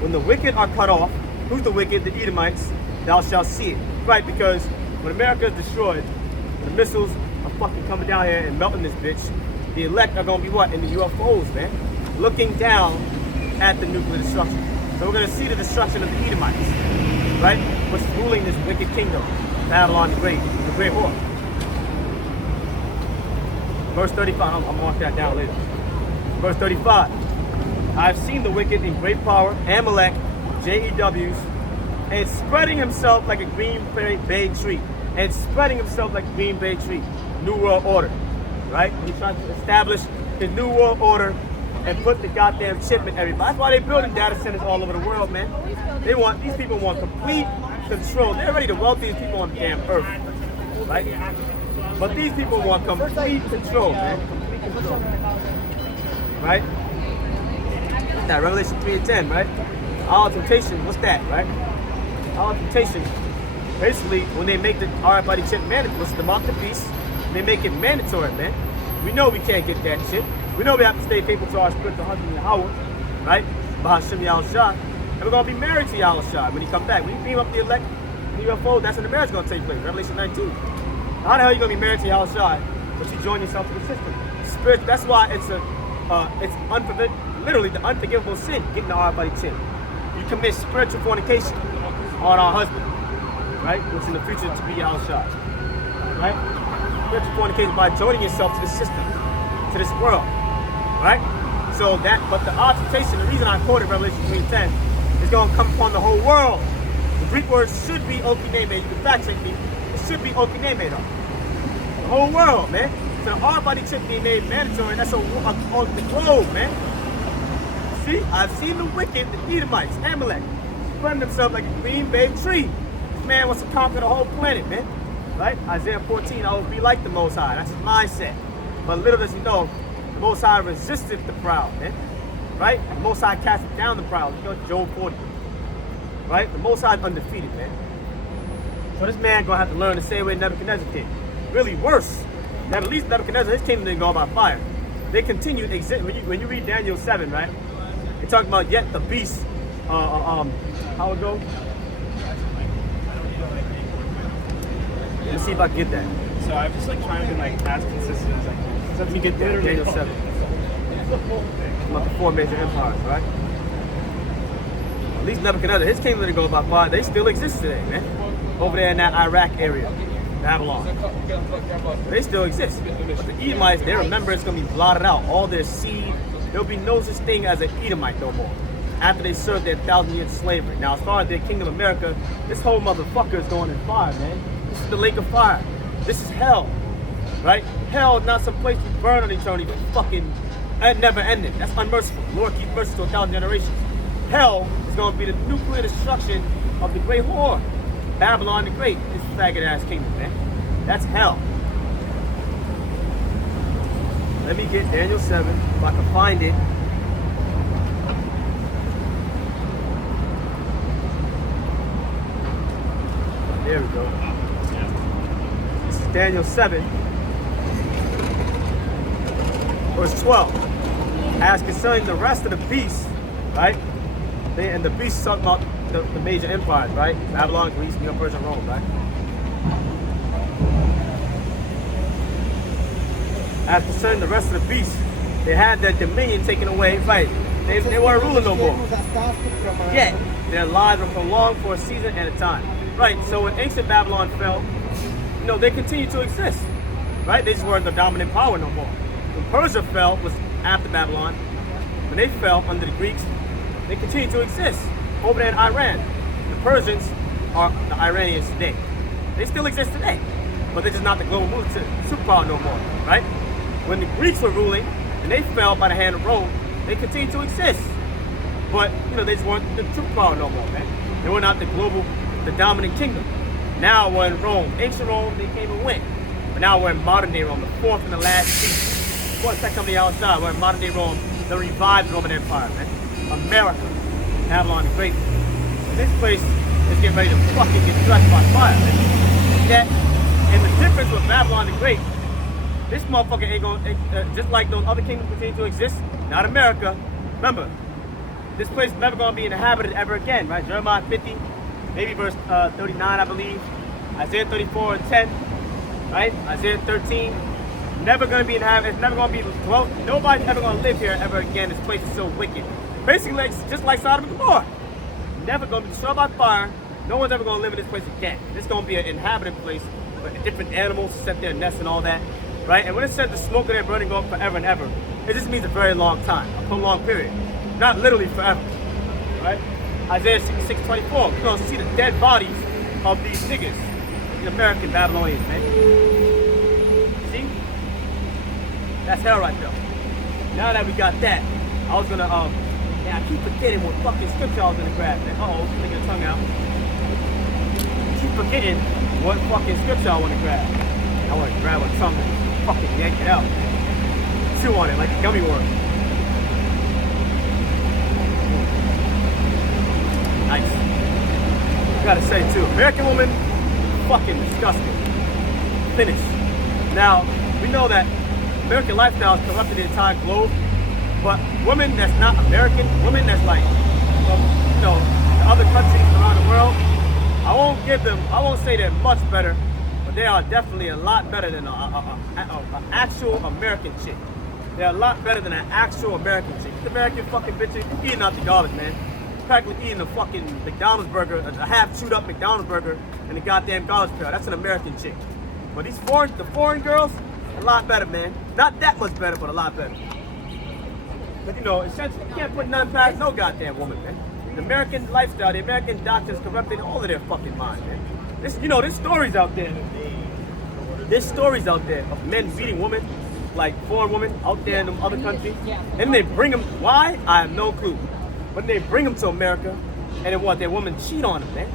When the wicked are cut off, who's the wicked? The Edomites. Thou shalt see it. Right, because when America is destroyed, the missiles are fucking coming down here and melting this bitch. The elect are going to be what? In the UFOs, man. Looking down at the nuclear destruction. So we're going to see the destruction of the Edomites, right? Which is ruling this wicked kingdom, Babylon the Great whore. Verse 35, I'll mark that down later. Verse 35. I've seen the wicked in great power, Amalek, JEWs, and spreading himself like a green bay tree. And spreading himself like a green bay tree. New World Order, right? He's trying to establish his New World Order and put the goddamn chip in everybody. That's why they're building data centers all over the world, man. These people want complete control. They're already the wealthiest people on the damn earth, right? But these people want complete control, man. Complete control, right? What's that? Revelation 3:10, right? Our temptation, what's that, right? Our temptation, basically, when they make the RFID chip mandatory, what's the mark of the beast, they make it mandatory, man. We know we can't get that chip. We know we have to stay faithful to our spiritual husband Yahweh, right? Bahashim Yahushua. And we're going to be married to Yahushua when he comes back. When you beam up the elect, the UFO, that's when the marriage is going to take place. Revelation 19. How the hell are you going to be married to Yahushua but you join yourself to the system? Spirit, that's why it's literally the unforgivable sin, getting the RFID chip. You commit spiritual fornication on our husband, right? Which in the future to be Yahushua, right? Spiritual fornication by joining yourself to the system, to this world. Right? So that, but the temptation, the reason I quoted Revelation 3:10 is going to come upon the whole world. The Greek word should be okineme. You can fact check me. It should be okineme though. The whole world, man. So the RFID chip being made mandatory, that's on the globe, man. See, I've seen the wicked, the Edomites, Amalek, spreading themselves like a green bay tree. This man wants to conquer the whole planet, man. Right? Isaiah 14, I will be like the Most High. That's his mindset. But little does he know, the Most High resisted the proud, man. Right? The Most High casted down the proud. You know, Job 40. Right? The Most High is undefeated, man. So this man gonna have to learn the same way Nebuchadnezzar did. Really worse. Now, at least Nebuchadnezzar, his kingdom didn't go by fire. They continued exist. When you read Daniel 7, right? They talk about yet the beast. How it go? Let's see if I can get that. So I'm just like trying to be like as consistent as I can. Let me get that. Daniel 7. About the 4 major empires, right? At least Nebuchadnezzar, his kingdom didn't go by fire. They still exist today, man. Over there in that Iraq area, Babylon. They still exist. But the Edomites, they remember it's going to be blotted out. All their seed, there'll be no such thing as an Edomite no more. After they served their 1,000 years of slavery. Now, as far as their kingdom of America, this whole motherfucker is going in fire, man. This is the lake of fire. This is hell, right? Hell is not some place you burn on eternity, but fucking never ending. That's unmerciful. The Lord keeps mercy to 1,000 generations. Hell is going to be the nuclear destruction of the great whore. Babylon the Great, this faggot ass kingdom, man. That's hell. Let me get Daniel 7, if I can find it. There we go. This is Daniel 7, verse 12. As concerning the rest of the beasts, right? And the beasts talking about the major empires, right? Babylon, Greece, Medo Persia, Rome, right? As concerning the rest of the beasts, they had their dominion taken away, right? They weren't ruling no more. Yet, their lives were prolonged for a season at a time. Right, so when ancient Babylon fell, you know, they continued to exist. Right? They just weren't the dominant power no more. When Persia fell, was after Babylon. When they fell under the Greeks, they continued to exist. Over there in Iran, the Persians are the Iranians today. They still exist today, but they're just not the global superpower no more, right? When the Greeks were ruling, and they fell by the hand of Rome, they continued to exist. But they just weren't the true power no more, man. They were not the dominant kingdom. Now we're in Rome. Ancient Rome, they came and went. But now we're in modern day Rome, the fourth and the last beast. Once that company outside, we're in modern day Rome, the revived Roman Empire, man. America, Babylon the Great. And this place is getting ready to fucking get crushed by fire, man. Yet, and the difference with Babylon the Great, this motherfucker ain't gonna, just like those other kingdoms continue to exist, not America. Remember, this place is never gonna be inhabited ever again, right? Jeremiah 50, maybe verse 39, I believe. Isaiah 34 and 10, right? Isaiah 13. Never gonna be inhabited. It's never gonna be dwelt. Nobody's ever gonna live here ever again. This place is so wicked. Basically, just like Sodom and Gomorrah. Never gonna be destroyed by fire. No one's ever gonna live in this place again. This is gonna be an inhabited place, but different animals set their nests and all that, right? And when it says the smoke of their burning go up forever and ever, it just means a very long time, a prolonged period, not literally forever, right? Isaiah 66:24. You're gonna see the dead bodies of these niggas, the American Babylonians, man. See? That's hell right there. Now that we got that, I was gonna yeah, I keep forgetting what fucking scripture I was gonna grab, man. Uh-oh, sticking the tongue out. Keep forgetting what fucking scripture I wanna grab. I wanna grab a tongue and fucking yank it out. Chew on it like a gummy worm. Nice. I gotta say too, American woman, fucking disgusting. Finish. Now, we know that American lifestyle has corrupted the entire globe, but women that's not American, women that's like from, the other countries around the world, I won't say they're much better, but they are definitely a lot better than an actual American chick. They're a lot better than an actual American chick. This American fucking bitch eating out the garbage, man. Practically eating a fucking McDonald's burger, a half chewed up McDonald's burger, and a goddamn garbage pail. That's an American chick. But the foreign girls, a lot better, man. Not that much better, but a lot better. But essentially, you can't put nothing past no goddamn woman, man. The American lifestyle, the American doctrines corrupted all of their fucking minds, man. There's stories out there. There's stories out there of men beating women, like foreign women out there in them other countries, and they bring them. Why? I have no clue. But they bring them to America, and then what? Their women cheat on them, man.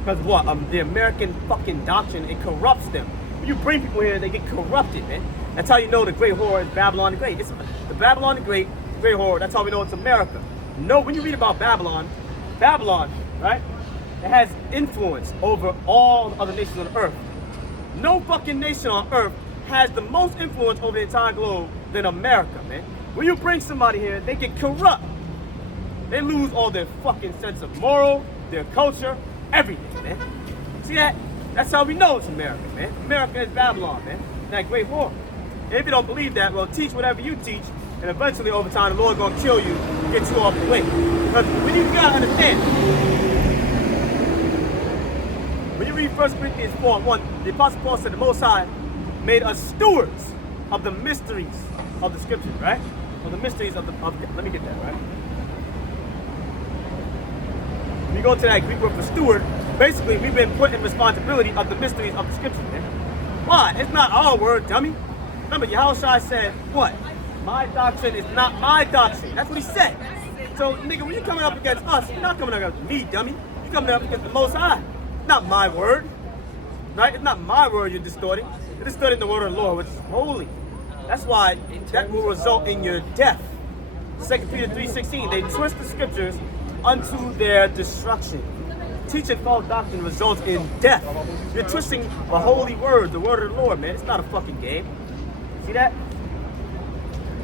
Because what? The American fucking doctrine, it corrupts them. When you bring people here, they get corrupted, man. That's how you know the great whore is Babylon the Great. It's the Babylon the Great whore. That's how we know it's America. No, when you read about Babylon, right? It has influence over all other nations on earth. No fucking nation on earth has the most influence over the entire globe than America, man. When you bring somebody here, they get corrupt. They lose all their fucking sense of moral, their culture, everything, man. See that? That's how we know it's America, man. America is Babylon, man. That great war. And if you don't believe that, well, teach whatever you teach, and eventually over time, the Lord's gonna kill you, get you off the way. Because when you gotta understand, when you read 1 Corinthians 4:1, the Apostle Paul said the Most High made us stewards of the mysteries of the Scriptures, right? Or the mysteries of let me get that, right? When you go to that Greek word for steward, basically we've been put in responsibility of the mysteries of the Scriptures, man. Why? It's not our word, dummy. Remember, Yahushua said, what? My doctrine is not my doctrine. That's what he said. So, nigga, when you're coming up against us, you're not coming up against me, dummy. You're coming up against the Most High. It's not my word. Right? It's not my word you're distorting. You're distorting the word of the Lord, which is holy. That's why that will result in your death. 2 Peter 3:16, they twist the scriptures unto their destruction. Teaching false doctrine results in death. You're twisting the holy word, the word of the Lord, man. It's not a fucking game. See that?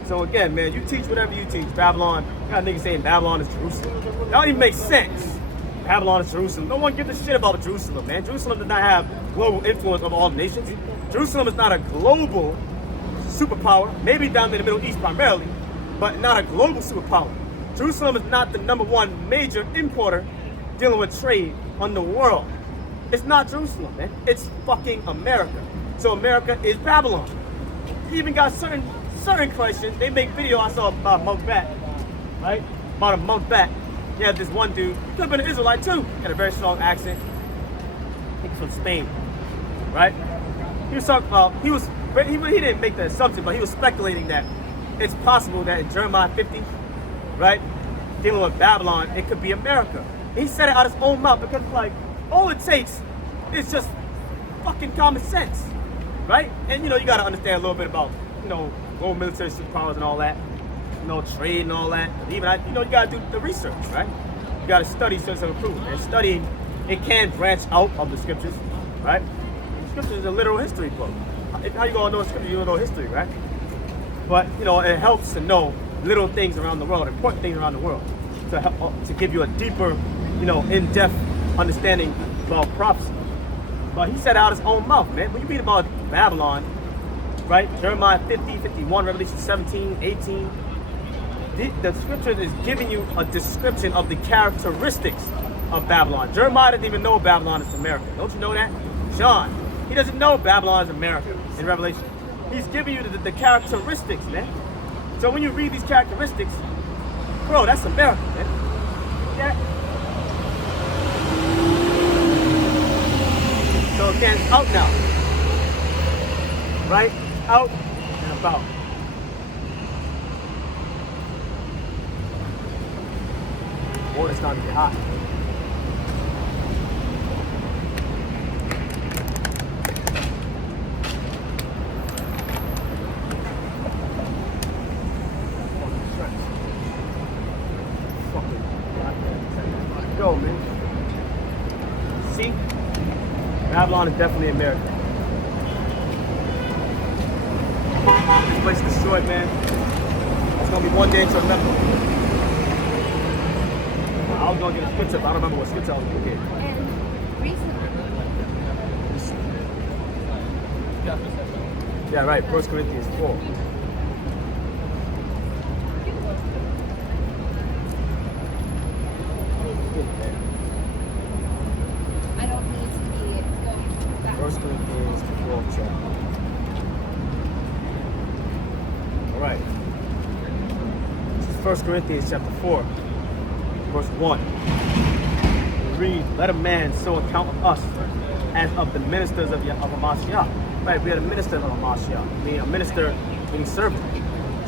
So again, man, you teach whatever you teach. Babylon, you got niggas saying Babylon is Jerusalem. That don't even make sense. Babylon is Jerusalem. No one gives a shit about Jerusalem, man. Jerusalem does not have global influence over all nations. Jerusalem is not a global superpower. Maybe down in the Middle East primarily, but not a global superpower. Jerusalem is not the #1 major importer dealing with trade on the world. It's not Jerusalem, man. It's fucking America. So America is Babylon. You even got certain Christians, they make video I saw about a month back, right? About a month back. You had this one dude, he could have been an Israelite too, had a very strong accent. I think he's from Spain, right? He was talking about, he didn't make the assumption, but he was speculating that it's possible that in Jeremiah 50, right? dealing with Babylon, it could be America. He said it out of his own mouth because like all it takes is just fucking common sense, right? And you know, you gotta understand a little bit about, you know, world military superpowers and all that, you know, trade and all that. Even you know, you gotta do the research, right? You gotta study so to improve. And studying, it can branch out of the scriptures, right? The scriptures is a literal history book. How you gonna know scripture? You don't know history, right? But you know, it helps to know little things around the world, important things around the world, to help to give you a deeper, you know, in-depth understanding about prophecy. But he said out his own mouth, man. When you read about Babylon, right? Jeremiah 50, 51, Revelation 17, 18. The scripture is giving you a description of the characteristics of Babylon. Jeremiah doesn't even know Babylon is America. Don't you know that? John, he doesn't know Babylon is America in Revelation. He's giving you the characteristics, man. So when you read these characteristics, bro, that's America, man. Yeah. So again, it's out now. Right? Out and about. Boy, it's starting to get hot. Go, man. See? Babylon is definitely America. This place is destroyed, man. It's gonna be one day to remember. I was gonna get a scripture, but I don't remember what scripture I was gonna get. And recently. Yeah, right. 1 Corinthians 4. I don't need to be going back. 1 Corinthians, the 12th chapter. All right. This is 1 Corinthians chapter 4, verse 1. We read, let a man so account of us as of the ministers of Hamashiach. Right, we are the minister of Hamashiach. Meaning a minister, meaning servant.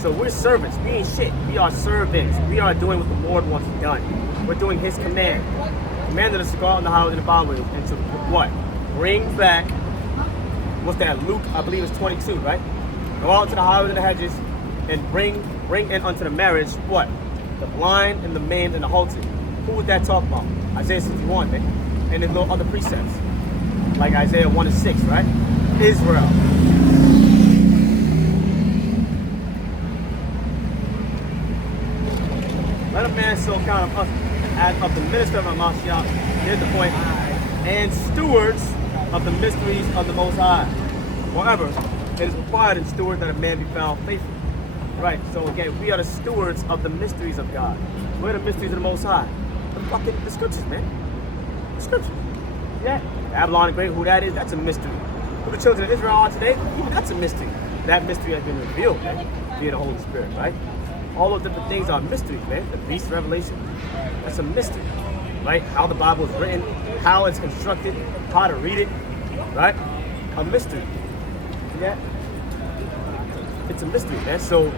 So we're servants. We ain't shit. We are servants. We are doing what the Lord wants done. We're doing his command. Commanded us to go out in the highways and the byways and to what? Bring back, what's that? Luke, I believe it's 22, right? Go out to the highways and the hedges and bring in unto the marriage what? The blind and the maimed and the halted. Who would that talk about? Isaiah 61, man. And then no other precepts. Like Isaiah 1 and 6, right? Israel. Let a man so count of us as of the minister of Hamashiach, here's the point, and stewards of the mysteries of the Most High. Moreover, it is required in stewards that a man be found faithful. Right, so again, we are the stewards of the mysteries of God. We're the mysteries of the Most High. The scriptures, man. The scriptures. Yeah. Babylon the Great, who that is, that's a mystery. Who the children of Israel are today, that's a mystery. That mystery has been revealed, man, via the Holy Spirit, right? All those different things are mysteries, man. The beast revelation, that's a mystery, right? How the Bible is written, how it's constructed, how to read it, right? A mystery. Yeah. It's a mystery, man. So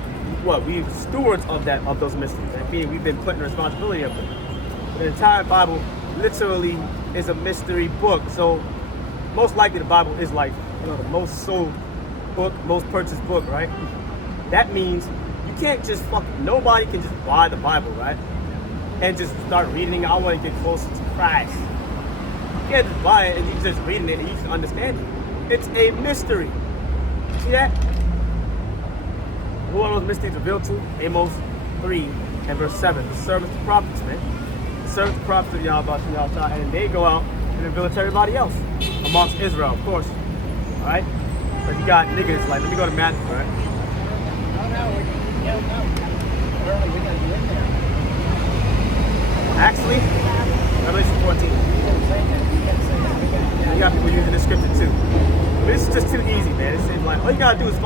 what? We're stewards of those mysteries. I mean, we've been put in the responsibility of them. The entire Bible literally is a mystery book. So most likely the Bible is like, you know, the most sold book, most purchased book, right? That means you can't just nobody can just buy the Bible, right? And just start reading it. I want to get closer to Christ. You can't just buy it and you just reading it and you just understand it. It's a mystery. See that? Who are those mysteries revealed to? Amos 3 and verse 7. The servants to prophets, man. The servants to prophets of Yahweh, and they go out and reveal it to everybody else. Amongst Israel, of course. Alright? But you got niggas like, let me go to Matthew, right? Actually, Revelation 14. You got people using the scripture too. But this is just too easy, man. It's like, all you gotta do is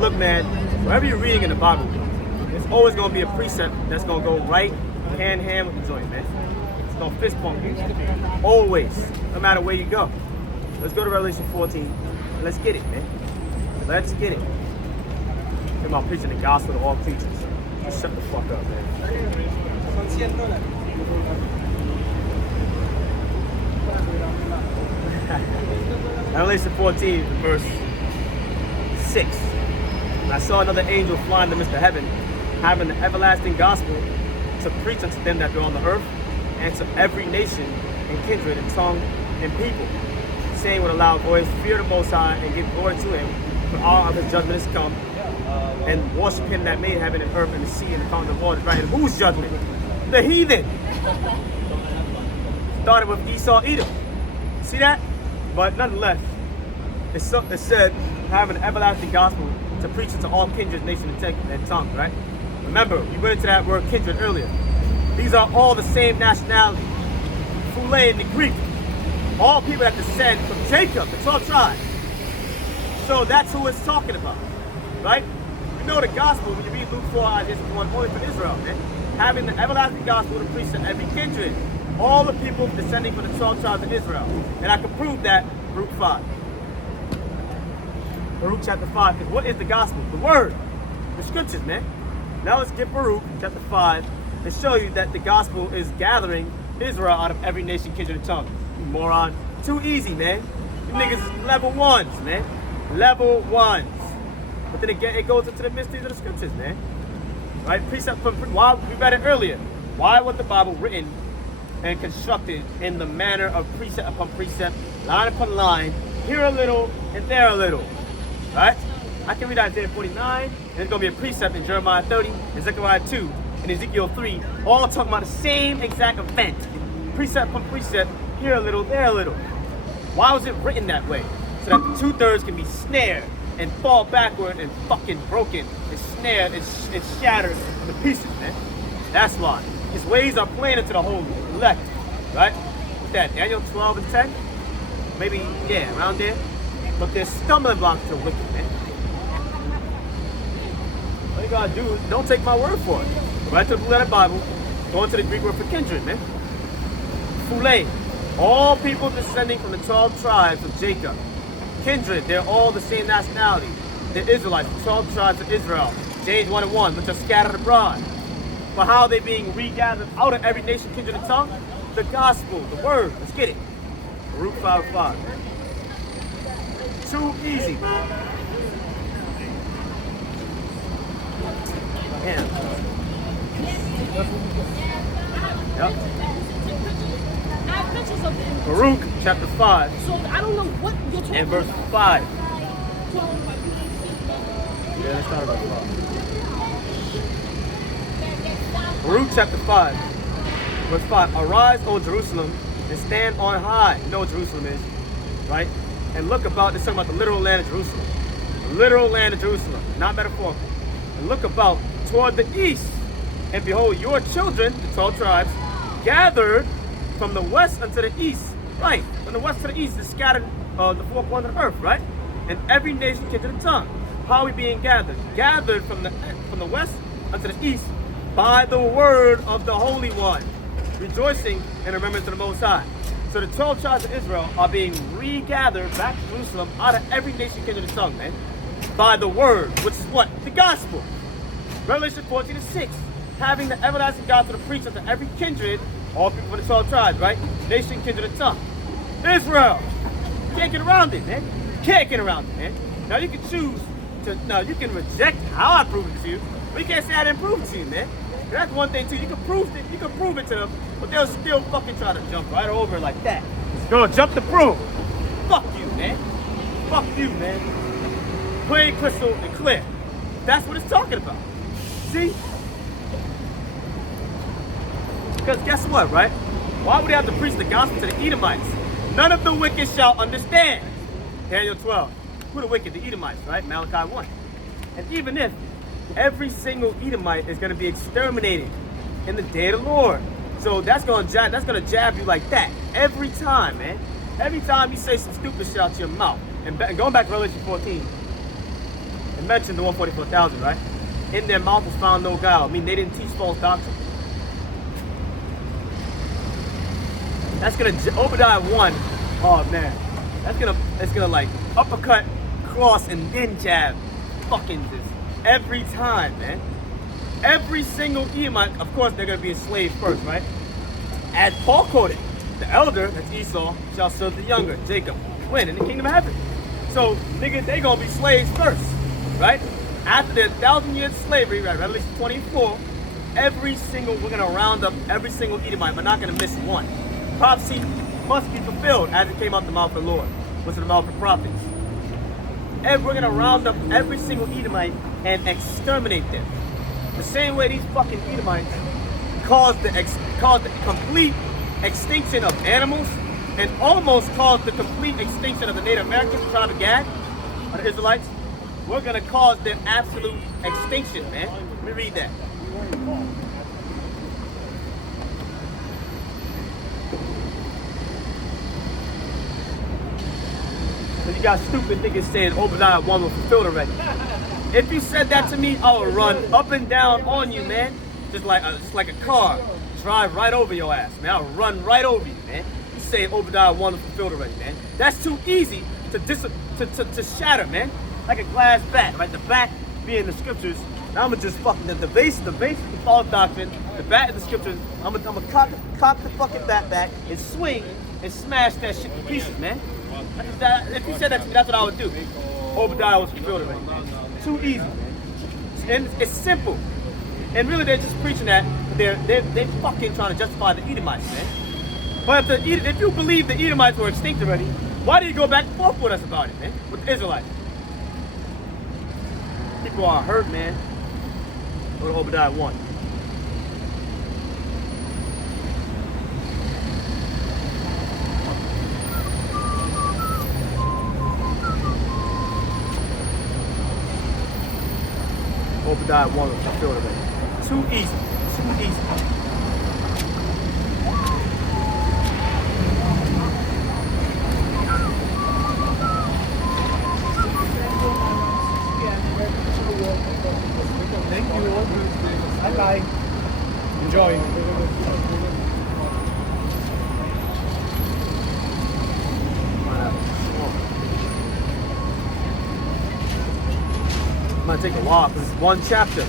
look, man, wherever you're reading in the Bible, there's always gonna be a precept that's gonna go right hand in hand with the joint, man. It's gonna fist bump you. Always, no matter where you go. Let's go to Revelation 14 and let's get it, man. Let's get it. I'm about preaching the gospel to all preachers. Shut the fuck up, man. Son $100. Revelation 14, verse 6. And I saw another angel flying in the midst of heaven, having the everlasting gospel to preach unto them that dwell on the earth, and to every nation and kindred and tongue and people, saying with a loud voice, fear the Most High and give glory to him, for all of his judgment is come, and worship him that made heaven and earth and the sea and the fountain of waters. Right? And whose judgment? The heathen. Started with Esau, Edom. See that? But nonetheless, it said, having an everlasting gospel to preach unto all kindreds, nations, and tongues, right? Remember, we went into that word kindred earlier. These are all the same nationality. Phule in the Greek. All people that descend from Jacob, the 12 tribes. So that's who it's talking about, right? You know the gospel, when you read Luke 4, Isaiah 1, only for Israel, man. Having the everlasting gospel to preach to every kindred. All the people descending from the 12 tribes of Israel. And I can prove that, Baruch 5. Baruch chapter 5, because what is the gospel? The word, the scriptures, man. Now let's get Baruch chapter 5 and show you that the gospel is gathering Israel out of every nation, kindred, and tongue. You moron. Too easy, man. You niggas is level ones, man. Level ones. But then again, it goes into the mysteries of the scriptures, man. Right? Precept from, why we read it earlier. Why was the Bible written and constructed in the manner of precept upon precept, line upon line, here a little and there a little? Right? I can read Isaiah 49, and there's going to be a precept in Jeremiah 30, and Zechariah 2, and Ezekiel 3, all talking about the same exact event. Precept upon precept, here a little, there a little. Why was it written that way? So that the 2/3 can be snared and fall backward and fucking broken and snared and shattered to pieces, man. That's why. His ways are plain into the whole elect, right? What's that, Daniel 12 and 10? Maybe, yeah, around there. But there's stumbling blocks to the wicked, man. All you gotta do is don't take my word for it. Right to the letter Bible, go into the Greek word for kindred, man. Phule. All people descending from the 12 tribes of Jacob. Kindred, they're all the same nationality. They're Israelites, the 12 tribes of Israel. James 1 and 1, which are scattered abroad. But how are they being regathered out of every nation, kindred, and tongue? The gospel, the word. Let's get it. Baruch 5:5. Too easy. Damn. Yep. I mentioned something. Baruch chapter 5 So I don't know what you're talking and verse about. 5. So, Yeah, let's start at verse 5. Baruch chapter 5, verse 5. Arise, O Jerusalem, and stand on high. You know what Jerusalem is, right? And look about, this is talking about the literal land of Jerusalem. The literal land of Jerusalem, not metaphorical. And look about toward the east, and behold, your children, the 12 tribes, gathered from the west unto the east. Right, from the west to the east is scattered the four corners of the earth, right? And every nation, kindred, and tongue. How are we being gathered? Gathered from the west unto the east by the word of the Holy One, rejoicing in remembrance of the Most High. So the 12 tribes of Israel are being regathered back to Jerusalem out of every nation, kindred, and tongue, man. By the word, which is what? The gospel. Revelation 14 and 6. Having the everlasting gospel to preach unto every kindred, all people from the 12 tribes, right? Nation, kindred, and tongue. Israel. You can't get around it, man. You can't get around it, man. Now you can choose to, now you can reject how I proved it to you, but you can't say I didn't prove it to you, man. And that's one thing too, you can prove it to them, but they'll still fucking try to jump right over it like that. Go jump the proof. Fuck you, man. Fuck you, man. Plain, crystal, and clear. That's what it's talking about. See? Because guess what, right? Why would they have to preach the gospel to the Edomites? None of the wicked shall understand. Daniel 12. Who are the wicked? The Edomites, right? Malachi 1. And even if every single Edomite is going to be exterminated in the day of the Lord. So that's going to jab you like that every time, man. Every time you say some stupid shit out your mouth. And going back to Revelation 14, it mentioned the 144,000, right? In their mouth was found no guile. I mean, they didn't teach false doctrine. That's gonna Obadiah 1. Oh man, it's gonna like uppercut, cross, and then jab. Fucking this every time, man. every single Edomite, of course, they're going to be enslaved first, right? As Paul quoted, the elder, that's Esau, shall serve the younger, Jacob, when? In the kingdom of heaven. So, nigga, they going to be slaves first, right? After their 1,000-year slavery, right, Revelation 24, we're going to round up every single Edomite. We're not going to miss one. Prophecy must be fulfilled as it came out the mouth of the Lord, which is the mouth of the prophets. And we're going to round up every single Edomite and exterminate them. The same way these fucking Edomites caused the complete extinction of animals and almost caused the complete extinction of the Native Americans, the tribe of Gad, or the Israelites. We're going to cause their absolute extinction, man. Let me read that. So you got stupid niggas saying Obadiah 1 was fulfilled already. If you said that to me, I would run up and down on you, man. Just like a car. Drive right over your ass, man. I'll run right over you, man. You say Obadiah 1 was fulfilled already, man. That's too easy to shatter, man. Like a glass bat, right? The bat being the scriptures. Now I'm gonna just fucking the base is the false doctrine. The bat in the scriptures. I'm gonna cock the fucking bat back and swing and smash that shit to pieces, man. If you said that to me, that's what I would do. Obadiah was fulfilled already, man. Too easy, man. And it's simple. And really, they're just preaching that they're fucking trying to justify the Edomites, man. But if you believe the Edomites were extinct already, why do you go back and forth with us about it, man? With the Israelites. People are hurt, man. Go to Obadiah 1. Obadiah 1 was fulfilled already. Too easy. Too easy. Thank you. Bye-bye. Enjoy. It might take a while because it's one chapter.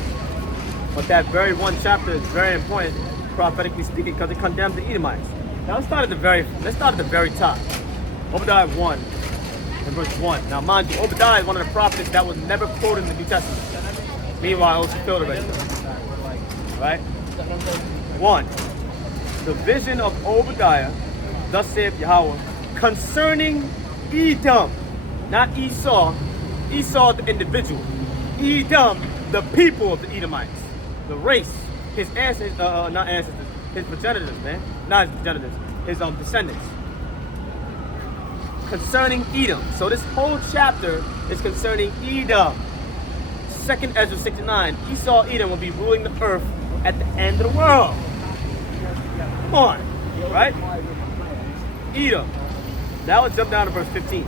But that very one chapter is very important, prophetically speaking, because it condemns the Edomites. Now let's start at the very top. Obadiah 1 and verse 1. Now mind you, Obadiah is one of the prophets that was never quoted in the New Testament. Meanwhile, it was fulfilled already. Right? 1. The vision of Obadiah, thus saith Yahweh, concerning Edom, not Esau. Esau the individual. Edom, the people of the Edomites. The race. His ancestors, not ancestors, his progenitors, man. Not his progenitors, his descendants. Concerning Edom. So this whole chapter is concerning Edom. 2nd Ezra 69. Esau, Edom will be ruling the earth at the end of the world. Come on. Right? Edom. Now let's jump down to verse 15.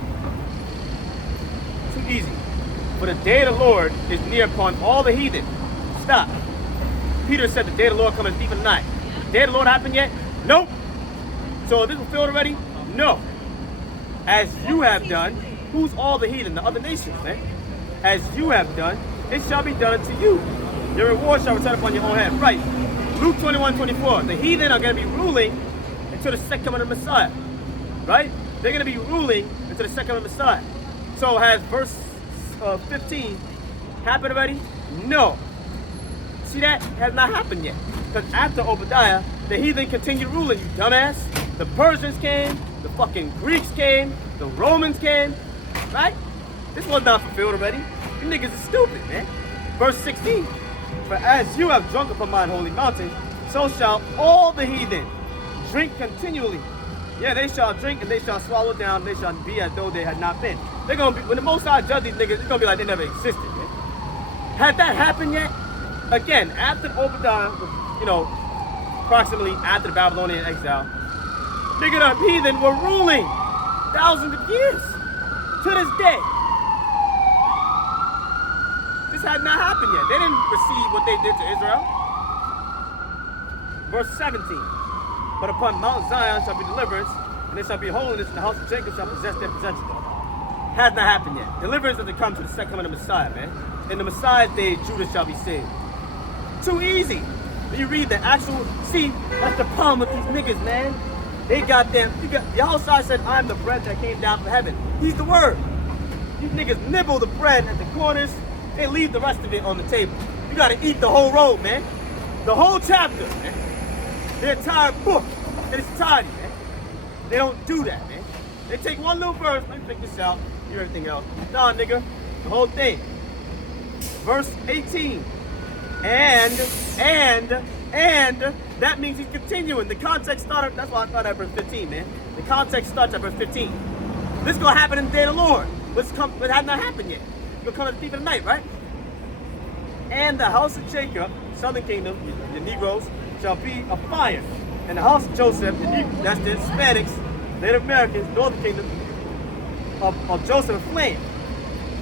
Too easy. For the day of the Lord is near upon all the heathen. Stop. Peter said the day of the Lord cometh as a thief in the night. The day of the Lord happened yet? Nope. So is this fulfilled already? No. As you have done, who's all the heathen? The other nations, man. As you have done, it shall be done unto you. Your reward shall return upon your own head. Right. Luke 21:24. The heathen are going to be ruling until the second coming of the Messiah. Right? They're going to be ruling until the second coming of the Messiah. So has verse 15 happened already? No. See, that has not happened yet. Because after Obadiah, the heathen continued ruling, you dumbass. The Persians came, the fucking Greeks came, the Romans came, right? This was not fulfilled already. You niggas are stupid, man. Verse 16. For as you have drunk upon mine holy mountain, so shall all the heathen drink continually. Yeah, they shall drink and they shall swallow down, they shall be as though they had not been. They're gonna be, when the Most High judge these niggas, it's gonna be like they never existed, man. Had that happened yet? Again, after Obadiah, approximately after the Babylonian exile, nigga, the heathen were ruling thousands of years to this day. This had not happened yet. They didn't receive what they did to Israel. Verse 17. But upon Mount Zion shall be deliverance, and there shall be holiness, and the house of Jacob shall possess their possession. Has not happened yet. Deliverance doesn't come to the second coming of the Messiah, man. In the Messiah's day, Judah shall be saved. too easy. When you read the actual, see, that's the problem with these niggas, man. They got them, Yahushua said, I'm the bread that came down from heaven. He's the word. These niggas nibble the bread at the corners, they leave the rest of it on the table. You gotta eat the whole road, man. The whole chapter, man. The entire book in its entirety, man. They don't do that, man. They take one little verse, let me pick this out, hear everything else. Nah, nigga, the whole thing. Verse 18. And that means he's continuing. The context started, that's why I thought at verse 15, man. The context starts at verse 15. This is gonna happen in the day of the Lord. But it has not happened yet. It's gonna come at the thief of the night, right? And the house of Jacob, southern kingdom, the Negroes, shall be a fire. And the house of Joseph, that's the Hispanics, Native Americans, northern kingdom, of Joseph, a flame.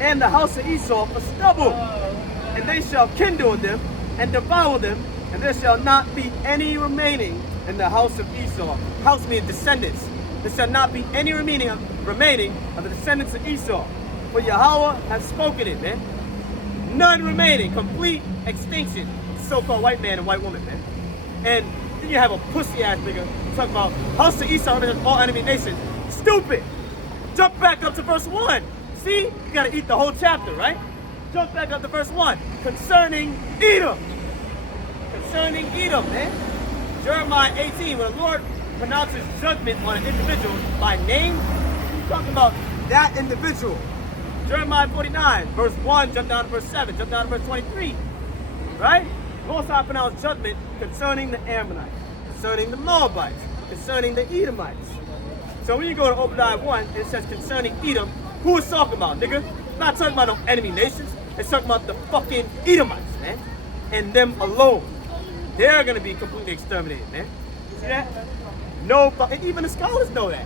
And the house of Esau a stubble. And they shall kindle in them and devour them, and there shall not be any remaining in the house of Esau. House means descendants. There shall not be any remaining of the descendants of Esau. For Yahweh has spoken it, man. None remaining. Complete extinction. So-called white man and white woman, man. And then you have a pussy ass nigga talking about house of Esau and all enemy nations. Stupid. Jump back up to verse 1. See? You gotta eat the whole chapter, right? Jump back up to verse 1. Concerning Edom. Concerning Edom, man. Jeremiah 18, when the Lord pronounces judgment on an individual by name, he's talking about that individual. Jeremiah 49, verse 1, jump down to verse 7, jump down to verse 23. Right? Most I pronounce judgment concerning the Ammonites, concerning the Moabites, concerning the Edomites. So when you go to Obadiah 1, it says concerning Edom, who is talking about, nigga? It's not talking about no enemy nations. It's talking about the fucking Edomites, man. And them alone. They're gonna be completely exterminated, man. See that? No, and even the scholars know that.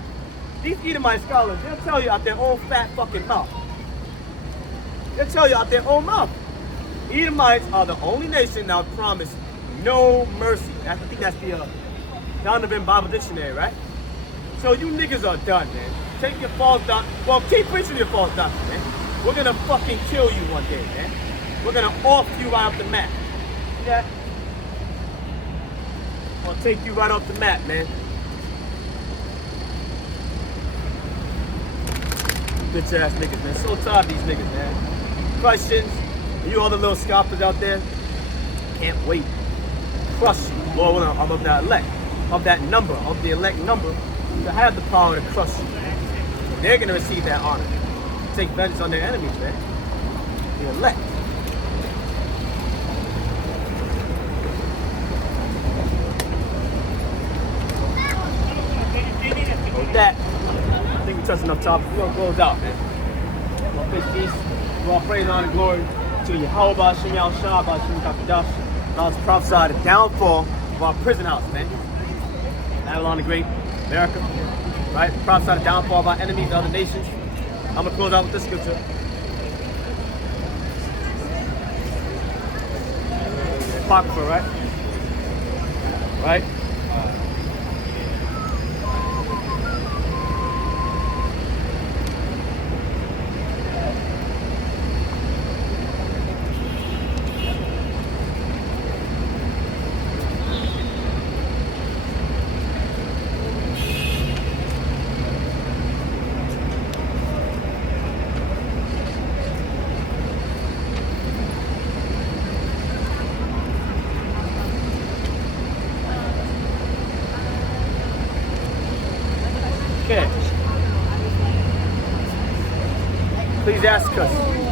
These Edomite scholars, they'll tell you out their own fat fucking mouth. They'll tell you out their own mouth. Edomites are the only nation that promise no mercy. I think that's the Donovan Bible Dictionary, right? So you niggas are done, man. Take your false doctrine. Well, keep preaching your false doctrine, man. We're gonna fucking kill you one day, man. We're gonna off you right off the map. See that? I'll take you right off the map, man. Bitch ass niggas, man. So tired of these niggas, man. Christians, and you all the little scoffers out there, can't wait. Crush you. Lord, I'm of that elect, of that number, of the elect number, to have the power to crush you. They're gonna receive that honor. Take vengeance on their enemies, man. The elect. With that, I think we touched enough topics. We're gonna close out, man. We're gonna pitch peace. We're gonna praise, honor, and glory to Yahweh Ba'Shem Yahushua Ba'Shem Kakadash. God has prophesied the downfall of our prison house, man. Babylon the Great, America, right? Prophesied the downfall of our enemies, other nations. I'm gonna close out with this scripture. Apocrypha, right? Right? Okay. Ecclesiasticus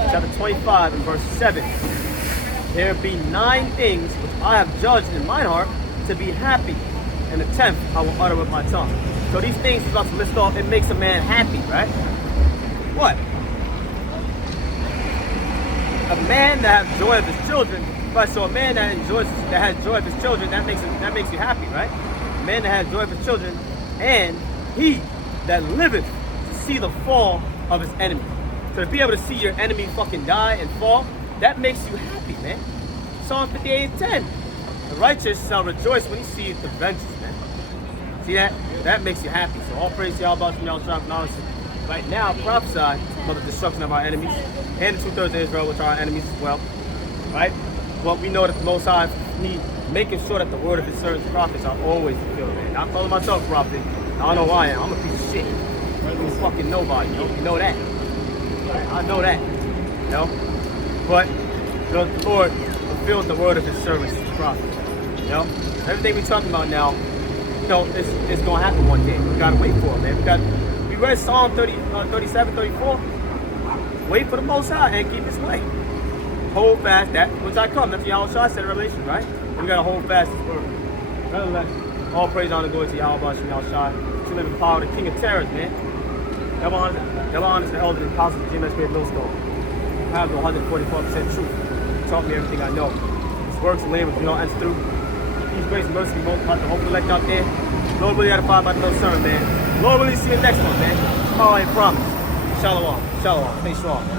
chapter 25 and verse 7. There be 9 things which I have judged in mine heart to be happy, and the 10th I will utter with my tongue. So these things he's about to list off, it makes a man happy, right? What? A man that has joy of his children, right? So a man that has joy of his children, that makes you happy, right? A man that has joy of his children, and he that liveth to see the fall of his enemy. So to be able to see your enemy fucking die and fall, that makes you happy, man. Psalm 58:10. The righteous shall rejoice when he sees the vengeance, man. See that? That makes you happy. So all praise to y'all about y'all trying knowledge. Right now, prophesy about the destruction of our enemies and the 2/3 of Israel, which are our enemies as well. Right? But we know that the Most High need making sure that the word of his servants prophets are always fulfilled, man. Not calling myself a prophet. I don't know who I am. I'm a piece of shit. I'm a fucking nobody, you know that. I know that, you know. But the Lord fulfilled the word of his servants, his prophets. You know, everything we're talking about now, you know, it's gonna happen one day. We gotta wait for it, man. We read Psalm 37, 34. Wait for the Most High and keep his way. Hold fast that which I come. That's what Yahweh said in Revelation, right? We gotta hold fast his word. Nonetheless, all praise, honor, glory to Yahweh, Yahweh, to live in the power of the King of Terrors, man. Double honor to the elder and apostles of GMS Great Millstone. I have the 144% truth. He taught me everything I know. His works and labors, answer through. Peace, grace, and mercy be multiplied to hope elect out there. Lord, really edified by the little sermon, man. Lord, really see you next one, man. Oh, I promise. Shalom. Shalom. Stay strong.